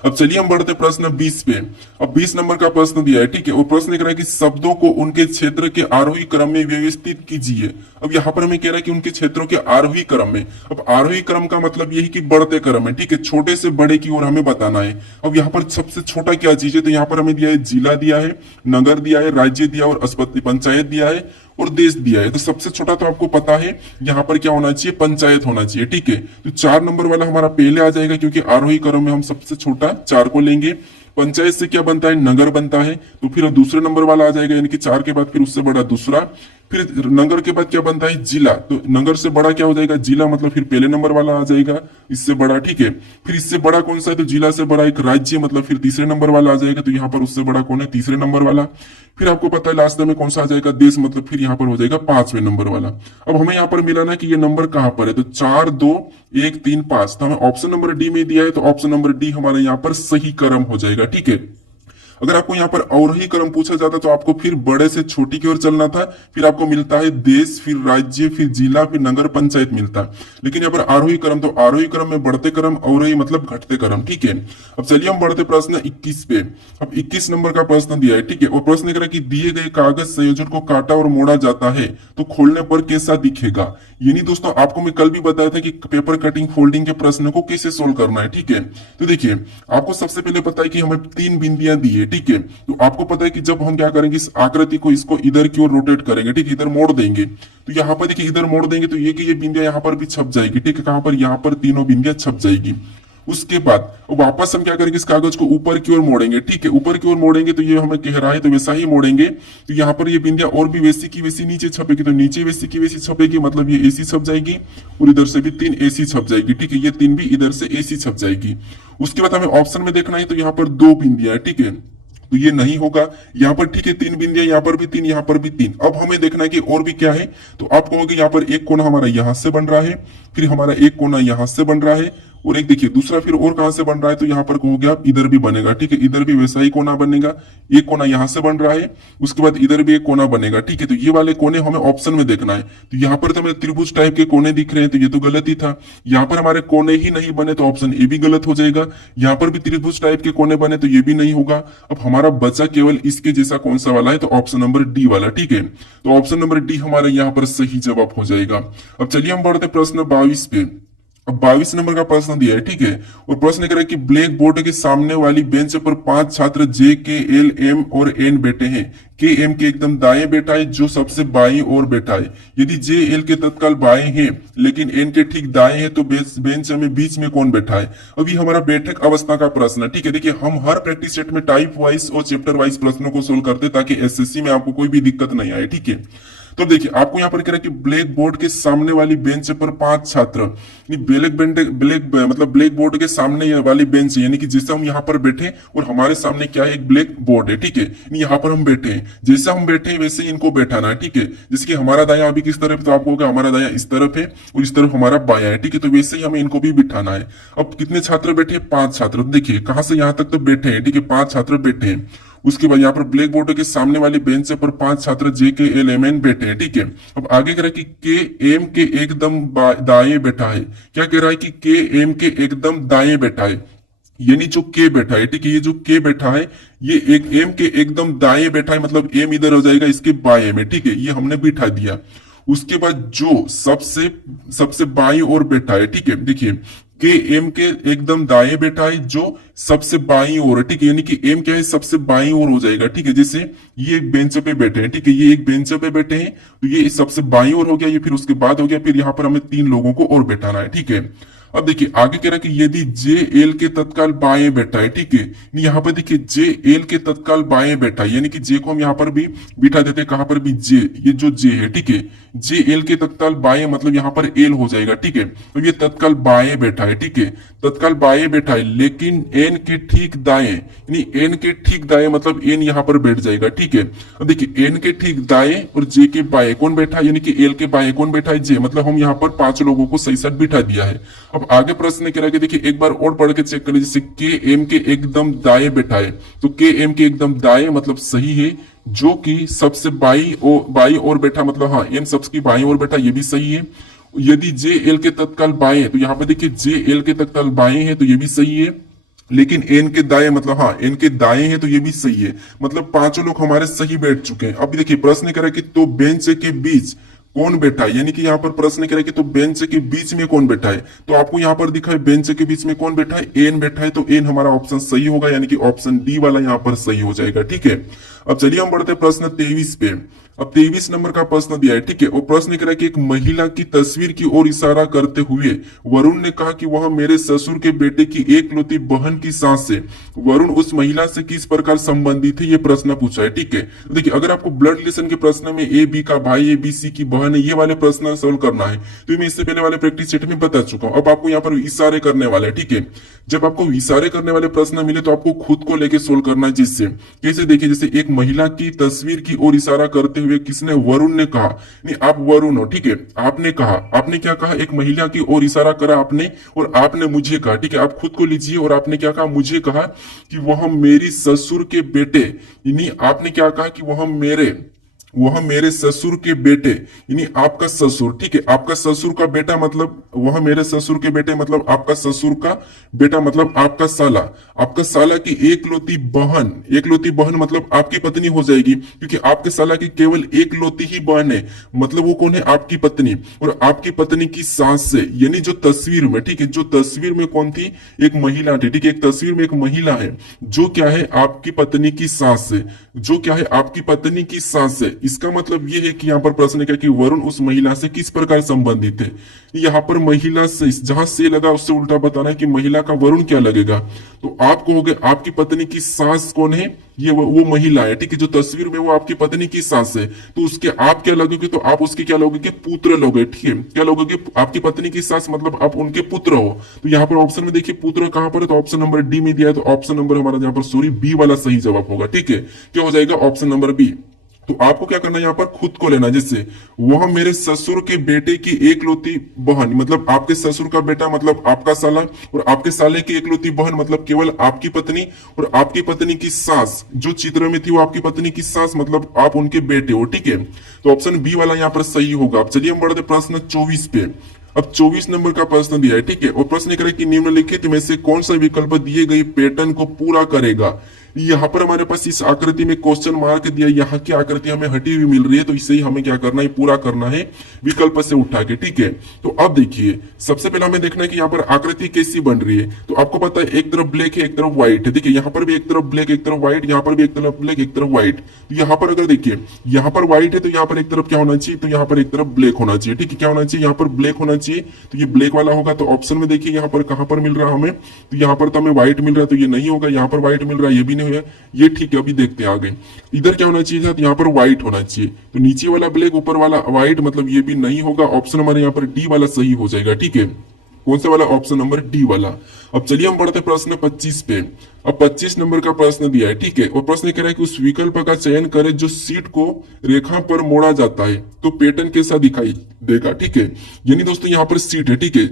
अब चलिए हम बढ़ते प्रश्न 20 पे। अब 20 नंबर का प्रश्न दिया है। ठीक है, वो प्रश्न कह रहा है कि शब्दों को उनके क्षेत्र के आरोही क्रम में व्यवस्थित कीजिए। अब यहाँ पर हमें कह रहा है कि उनके क्षेत्रों के आरोही क्रम में। अब आरोही क्रम का मतलब यही कि बढ़ते क्रम है। ठीक है, छोटे से बड़े की ओर हमें बताना है। अब यहाँ पर सबसे छोटा क्या चीज है, तो यहाँ पर हमें दिया है जिला दिया है, नगर दिया है, राज्य दिया और पंचायत दिया है और देश दिया है। तो सबसे छोटा तो आपको पता है यहाँ पर क्या होना चाहिए, पंचायत होना चाहिए। ठीक है, तो 4 नंबर वाला हमारा पहले आ जाएगा क्योंकि आरोही क्रम में हम सबसे छोटा 4 को लेंगे। पंचायत से क्या बनता है, नगर बनता है। तो फिर दूसरे नंबर वाला आ जाएगा, यानी कि 4 के बाद फिर उससे बड़ा दूसरा। फिर नगर के बाद क्या बनता है, जिला। तो नगर से बड़ा क्या हो जाएगा, जिला, मतलब फिर पहले नंबर वाला आ जाएगा इससे बड़ा, ठीक है। फिर इससे बड़ा कौन सा है, तो जिला से बड़ा एक राज्य, मतलब फिर तीसरे नंबर वाला आ जाएगा। तो यहाँ पर उससे बड़ा कौन है, तीसरे नंबर वाला। फिर आपको पता है लास्ट में कौन सा आ जाएगा, देश, मतलब फिर यहाँ पर हो जाएगा 5वें नंबर वाला। अब हमें यहाँ पर मिला ना कि ये नंबर कहाँ पर है, तो 4 2 1 3 5। तो हमें ऑप्शन नंबर डी में दिया है, तो ऑप्शन नंबर डी हमारे यहाँ पर सही क्रम हो जाएगा, ठीक है। अगर आपको यहाँ पर अवरोही क्रम पूछा जाता तो आपको फिर बड़े से छोटी की ओर चलना था, फिर आपको मिलता है देश, फिर राज्य, फिर जिला, फिर नगर पंचायत मिलता है। लेकिन यहाँ पर आरोही क्रम, तो आरोही क्रम में बढ़ते क्रम, अवरोही मतलब घटते क्रम, ठीक है। अब चलिए हम बढ़ते प्रश्न 21 पे। अब 21 नंबर का प्रश्न दिया है, ठीक है। और प्रश्न कह रहा है कि दिए गए कागज संयोजन को काटा और मोड़ा जाता है तो खोलने पर कैसा दिखेगा। यानी दोस्तों आपको मैं कल भी बताया था कि पेपर कटिंग फोल्डिंग के प्रश्न को कैसे सोल्व करना है, ठीक है। तो देखिए आपको सबसे पहले पता है कि हमें 3 बिंदियां दी है, ठीक है। तो आपको पता है कि जब हम क्या करेंगे, इस आकृति को इसको इधर की ओर रोटेट करेंगे, ठीक है, इधर मोड़ देंगे। तो यहाँ पर देखिए इधर मोड़ देंगे तो ये बिंदियां यहाँ पर भी छप जाएगी, ठीक है। कहां पर, यहाँ पर तीनों बिंदियां छप जाएगी। उसके बाद वापस हम क्या करेंगे, इस कागज को ऊपर की ओर मोड़ेंगे, ठीक है। ऊपर की ओर मोड़ेंगे तो ये हमें कह रहा है तो वैसा ही मोड़ेंगे। तो यहाँ पर ये बिंदियां और भी वैसी की वैसी नीचे छपेगी, तो नीचे वैसी की वैसी छपेगी, मतलब ये ऐसी छप जाएगी। और इधर से भी 3 ऐसी छप जाएगी, ठीक है। ये 3 भी इधर से ऐसी छप जाएगी। उसके बाद हमें ऑप्शन में देखना है, तो यहाँ पर 2 बिंदियां, ठीक है। तो ये नहीं होगा यहाँ पर, ठीक है। 3 बिंदियां, यहाँ पर भी 3, यहाँ पर भी 3। अब हमें देखना है कि और भी क्या है। तो आप कहोगे यहाँ पर एक कोना हमारा यहां से बन रहा है, फिर हमारा एक कोना यहां से बन रहा है, और एक देखिए दूसरा फिर और कहां से बन रहा है। तो यहाँ पर कहोगे आप इधर भी बनेगा, ठीक है। इधर भी वैसा ही कोना बनेगा, एक कोना यहां से बन रहा है, उसके बाद इधर भी एक कोना बनेगा, ठीक है। तो ये वाले कोने हमें ऑप्शन में देखना है। तो यहाँ पर तो हमें त्रिभुज टाइप के कोने दिख रहे हैं, तो ये तो गलत ही था। यहाँ पर हमारे कोने ही नहीं बने तो ऑप्शन ए भी गलत हो जाएगा। यहाँ पर भी त्रिभुज टाइप के कोने बने तो ये भी नहीं होगा। अब हमारा बचा केवल इसके जैसा कौन सा वाला है, तो ऑप्शन नंबर डी वाला, ठीक है। तो ऑप्शन नंबर डी हमारे यहाँ पर सही जवाब हो जाएगा। अब चलिए हम बढ़ते प्रश्न 22 पे। अब 22 नंबर का प्रश्न दिया है, ठीक है। और प्रश्न कह रहा है कि ब्लैक बोर्ड के सामने वाली बेंच पर 5 छात्र जे, के, एल, एम और एन बैठे हैं। के एम के एकदम दाएं बैठा है, जो सबसे बाईं ओर बैठा है। यदि जे एल के तत्काल बाएं हैं लेकिन एन के ठीक दाएं हैं, तो बेंच में बीच में कौन बैठा है। अभी हमारा बैठक अवस्था का प्रश्न है, ठीक है। देखिए हम हर प्रैक्टिस सेट में टाइप वाइज और चैप्टर वाइज प्रश्नों को सोल्व करते ताकि एसएससी में आपको कोई भी दिक्कत नहीं आए, ठीक है। तो देखिए आपको यहाँ पर कह रहा है कि ब्लैक बोर्ड के सामने वाली बेंच पर 5 छात्र, ब्लैक बोर्ड के सामने वाली बेंच, यानी कि जैसे हम यहाँ पर बैठे और हमारे सामने क्या है, एक ब्लैक बोर्ड है, ठीक है। यहाँ पर हम बैठे हैं, जैसे हम बैठे हैं वैसे ही इनको बैठाना है, ठीक है। जैसे कि हमारा दाया अभी किस तरफ, तो आपको होगा हमारा दाया इस तरफ है और इस तरफ हमारा बाया है, ठीक है। तो वैसे ही हमें इनको भी बिठाना है। अब कितने छात्र बैठे, 5 छात्र। देखिए कहां से यहां तक तो बैठे हैं, ठीक है, 5 छात्र बैठे हैं। उसके बाद यहाँ पर ब्लैक बोर्ड के सामने वाली बेंच पर 5 छात्र जे, के, एल, एम, एन बैठे हैं, ठीक है। अब आगे कह रहा है कि के एम के एकदम दाएं बैठा है। क्या कह रहा है कि के एम के एकदम दाएं बैठा है, यानी जो के बैठा है, ठीक है। ये जो के बैठा है ये एक एम के एकदम दाएं बैठा है, मतलब एम इधर हो जाएगा इसके बाएं में, ठीक है। ये हमने बिठा दिया। उसके बाद जो सबसे बाईं ओर बैठा है, ठीक है। देखिए के एम के एकदम दाएं बैठा है, जो सबसे बाईं ओर है, ठीक है। यानी कि एम क्या है, सबसे बाईं ओर हो जाएगा, ठीक है। जैसे ये एक बेंच पे बैठे हैं, ठीक है, ये एक बेंच पे बैठे हैं, तो ये सबसे बाईं ओर हो गया, ये फिर उसके बाद हो गया, फिर यहाँ पर हमें 3 लोगों को और बैठाना है, ठीक है। अब देखिए आगे कह रहा है कि यदि जे एल के तत्काल बाएं बैठा है, ठीक है। यहाँ पर देखिए जे एल के तत्काल बाएं बैठा है, यानी कि जे को हम यहाँ पर भी बिठा देते हैं, कहां पर भी जे, ये जो जे है, ठीक है। जे एल के तत्काल बाएं मतलब यहाँ पर एल हो जाएगा, ठीक है। तो ये तत्काल बाएं बैठा है, ठीक है, तत्काल बाएं बैठा है, लेकिन एन के ठीक दाएं, यानी एन के ठीक दाएं मतलब एन यहाँ पर बैठ जाएगा, ठीक है। अब देखिए एन के ठीक दाएं और जे के बाएं कौन बैठा है, यानी कि एल के बाएं कौन बैठा है, जे, मतलब हम यहाँ पर 5 लोगों को सही साथ बिठा दिया है। अब आगे प्रश्न कह रहा है कि देखिए एक बार और पढ़ के चेक कर लीजिए, जैसे के एम के एकदम दाएं बैठा है, तो के एम के एकदम दाएं मतलब सही है, जो कि सबसे बाई और बैठा, मतलब हाँ एन सबकी बाई और बैठा, ये भी सही है। यदि जे एल के तत्काल बाएं है, तो यहाँ पे देखिए जे एल के तत्काल बाएं है, तो ये भी सही है। लेकिन एन के दाएं मतलब हाँ एन के दाएं है, तो ये भी सही है। मतलब 5 लोग हमारे सही बैठ चुके हैं। अब देखिए प्रश्न कह रहा है कि तो बेंच के बीच कौन बैठा है, यानी कि यहाँ पर प्रश्न कह रहा है कि तो बेंच के बीच में कौन बैठा है। तो आपको यहाँ पर दिखा है बेंच के बीच में कौन बैठा है, एन बैठा है, तो एन हमारा ऑप्शन सही होगा, यानी कि ऑप्शन डी वाला यहाँ पर सही हो जाएगा, ठीक है। अब चलिए हम बढ़ते प्रश्न 23 पे। अब 23 नंबर का प्रश्न दिया है, ठीक है। और प्रश्न कह रहा है कि एक महिला की तस्वीर की ओर इशारा करते हुए वरुण ने कहा कि वह मेरे ससुर के बेटे की एकलौती बहन की सास से। वरुण उस महिला से किस प्रकार संबंधित है, ये प्रश्न पूछा है, ठीक है। तो देखिए, अगर आपको ब्लड रिलेशन के प्रश्न में ए बी का भाई है, बी सी की बहन है, ये वाले प्रश्न सोल्व करना है तो मैं इससे पहले वाले प्रैक्टिस सेट में बता चुका हूं। अब आपको यहाँ पर इशारे करने वाले, ठीक है। जब आपको इशारे करने वाले प्रश्न मिले तो आपको खुद को लेके सोल्व करना है। जिससे कैसे, देखिए, जैसे एक महिला की तस्वीर की ओर इशारा करते हुए किसने, वरुण ने कहा। नहीं, आप वरुण हो, ठीक है। आपने कहा, आपने क्या कहा, एक महिला की ओर इशारा करा आपने, और आपने मुझे कहा, ठीक है। आप खुद को लीजिए, और आपने क्या कहा, मुझे कहा कि वह मेरी ससुर के बेटे, यानी आपने क्या कहा कि वह मेरे ससुर के बेटे, यानी आपका ससुर, ठीक है। आपका ससुर का बेटा मतलब वह मेरे ससुर के बेटे, मतलब आपका ससुर का बेटा मतलब आपका साला। आपका साला की एकलौती बहन मतलब आपकी पत्नी हो जाएगी, क्योंकि आपके साला की केवल एकलौती ही बहन है, मतलब वो कौन है, आपकी पत्नी। और आपकी पत्नी की सास से, यानी जो तस्वीर में, ठीक है, जो तस्वीर में कौन थी, एक महिला थी, ठीक है। एक तस्वीर में एक महिला है जो क्या है, आपकी पत्नी की सास से, जो क्या है, आपकी पत्नी की सास से। इसका मतलब ये है कि यहाँ पर प्रश्न क्या कि वरुण उस महिला से किस प्रकार संबंधित है। यहाँ पर महिला से, जहां से लगा उससे उल्टा बताना है कि महिला का वरुण क्या लगेगा। तो आप कहोगे आपकी पत्नी की सास कौन है, ये वो महिला है, ठीक है। जो तस्वीर में वो आपकी पत्नी की सास है, तो उसके आप क्या लगोगे, तो आप उसके क्या लोगे, पुत्र लोगे, ठीक है। क्या लोगे, आपकी पत्नी की सास मतलब आप उनके पुत्र हो। तो यहाँ पर ऑप्शन में देखिए पुत्र कहां पर है, तो ऑप्शन नंबर डी में दिया है। तो ऑप्शन नंबर हमारा यहाँ पर सॉरी बी वाला सही जवाब होगा, ठीक है। क्या हो जाएगा, ऑप्शन नंबर बी। तो आपको क्या करना है, यहाँ पर खुद को लेना, जिससे वह मेरे ससुर के बेटे की एकलौती बहन, मतलब आपके ससुर का बेटा मतलब आपका साला, और आपके साले की एकलौती बहन मतलब केवल आपकी पत्नी, और आपकी पत्नी की सास जो चित्र में थी वो आपकी पत्नी की सास मतलब आप उनके बेटे हो, ठीक है। तो ऑप्शन बी वाला यहाँ पर सही होगा। अब चलिए हम बढ़ते प्रश्न 24 पे। अब 24 नंबर का प्रश्न दिया है, ठीक है। और प्रश्न करे कि निम्नलिखित में से कौन सा विकल्प दिए गए पैटर्न को पूरा करेगा। यहाँ पर हमारे पास इस आकृति में क्वेश्चन मार्क दिया, यहाँ की आकृति हमें हटी हुई मिल रही है, तो इससे ही हमें क्या करना है, पूरा करना है विकल्प से उठा के, ठीक है। तो अब देखिए, सबसे पहले हमें देखना है कि यहाँ पर आकृति कैसी बन रही है। तो आपको पता है एक तरफ ब्लैक है, एक तरफ व्हाइट है, देखिए यहाँ पर भी एक तरफ ब्लैक एक तरफ व्हाइट, यहाँ पर भी एक तरफ ब्लैक एक तरफ व्हाइट। तो यहाँ पर अगर देखिए यहाँ पर व्हाइट है तो यहाँ पर एक तरफ क्या होना चाहिए, तो यहाँ पर एक तरफ ब्लैक होना चाहिए, ठीक है। क्या होना चाहिए, यहाँ पर ब्लैक होना चाहिए, तो ये ब्लैक वाला होगा। तो ऑप्शन में देखिए यहाँ पर कहां पर मिल रहा है हमें, तो यहाँ पर तो हमें व्हाइट मिल रहा है, तो ये नहीं होगा। यहाँ पर व्हाइट मिल रहा है, ये भी नहीं होगा, ये ठीक है। अभी देखते हैं आगे, इधर क्या होना चाहिए था, तो यहाँ पर व्हाइट होना चाहिए। तो नीचे वाला ब्लैक ऊपर वाला व्हाइट, मतलब ये भी नहीं होगा। ऑप्शन हमारे यहाँ पर डी वाला सही हो जाएगा, ठीक है। कौन सा वाला, ऑप्शन नंबर डी वाला। अब चलिए हम बढ़ते प्रश्न 25 पे। अब 25 नंबर का प्रश्न दिया है, ठीक है। और प्रश्न कह रहा है कि उस विकल्प का चयन करें जो सीट को रेखा पर मोड़ा जाता है तो पैटर्न कैसा दिखाई देगा, ठीक है। यानी दोस्तों यहाँ पर सीट है, ठीक है,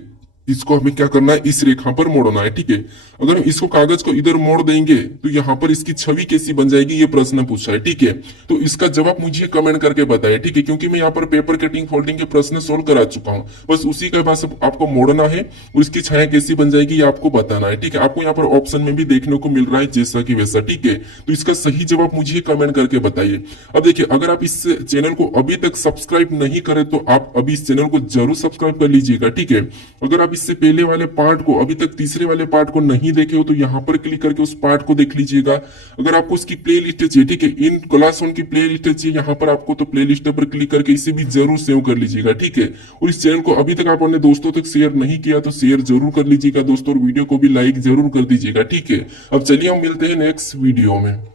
इसको हमें क्या करना है, इस रेखा पर मोड़ना है, ठीक है। अगर हम इसको कागज को इधर मोड़ देंगे तो यहाँ पर इसकी छवि कैसी बन जाएगी, ये प्रश्न पूछा है, ठीक है। तो इसका जवाब मुझे कमेंट करके बताएं, ठीक है, क्योंकि मैं यहाँ पर पेपर कटिंग फोल्डिंग के प्रश्न सोल्व करा चुका हूँ। बस उसी के बाद आपको मोड़ना है और इसकी छाया कैसी बन जाएगी ये आपको बताना है, ठीक है। आपको यहाँ पर ऑप्शन में भी देखने को मिल रहा है जैसा की वैसा, ठीक है। तो इसका सही जवाब मुझे कमेंट करके बताइए। अब देखिए, अगर आप इस चैनल को अभी तक सब्सक्राइब नहीं करे तो आप अभी इस चैनल को जरूर सब्सक्राइब कर लीजिएगा, ठीक है। अगर आप इससे पहले वाले पार्ट को, अभी तक तीसरे वाले पार्ट को नहीं देखे हो तो यहाँ पर क्लिक करके उस पार्ट को देख लीजिएगा। अगर आपको उसकी प्ले लिस्ट चाहिए, ठीक है, इन क्लास 1 की प्ले लिस्ट चाहिए यहाँ पर आपको, तो प्ले लिस्ट पर क्लिक करके इसे भी जरूर सेव कर लीजिएगा, ठीक है। और इस चैनल को अभी तक आप अपने दोस्तों तक शेयर नहीं किया तो शेयर जरूर कर लीजिएगा दोस्तों, और वीडियो को भी लाइक जरूर कर दीजिएगा, ठीक है। अब चलिए हम मिलते हैं नेक्स्ट वीडियो में।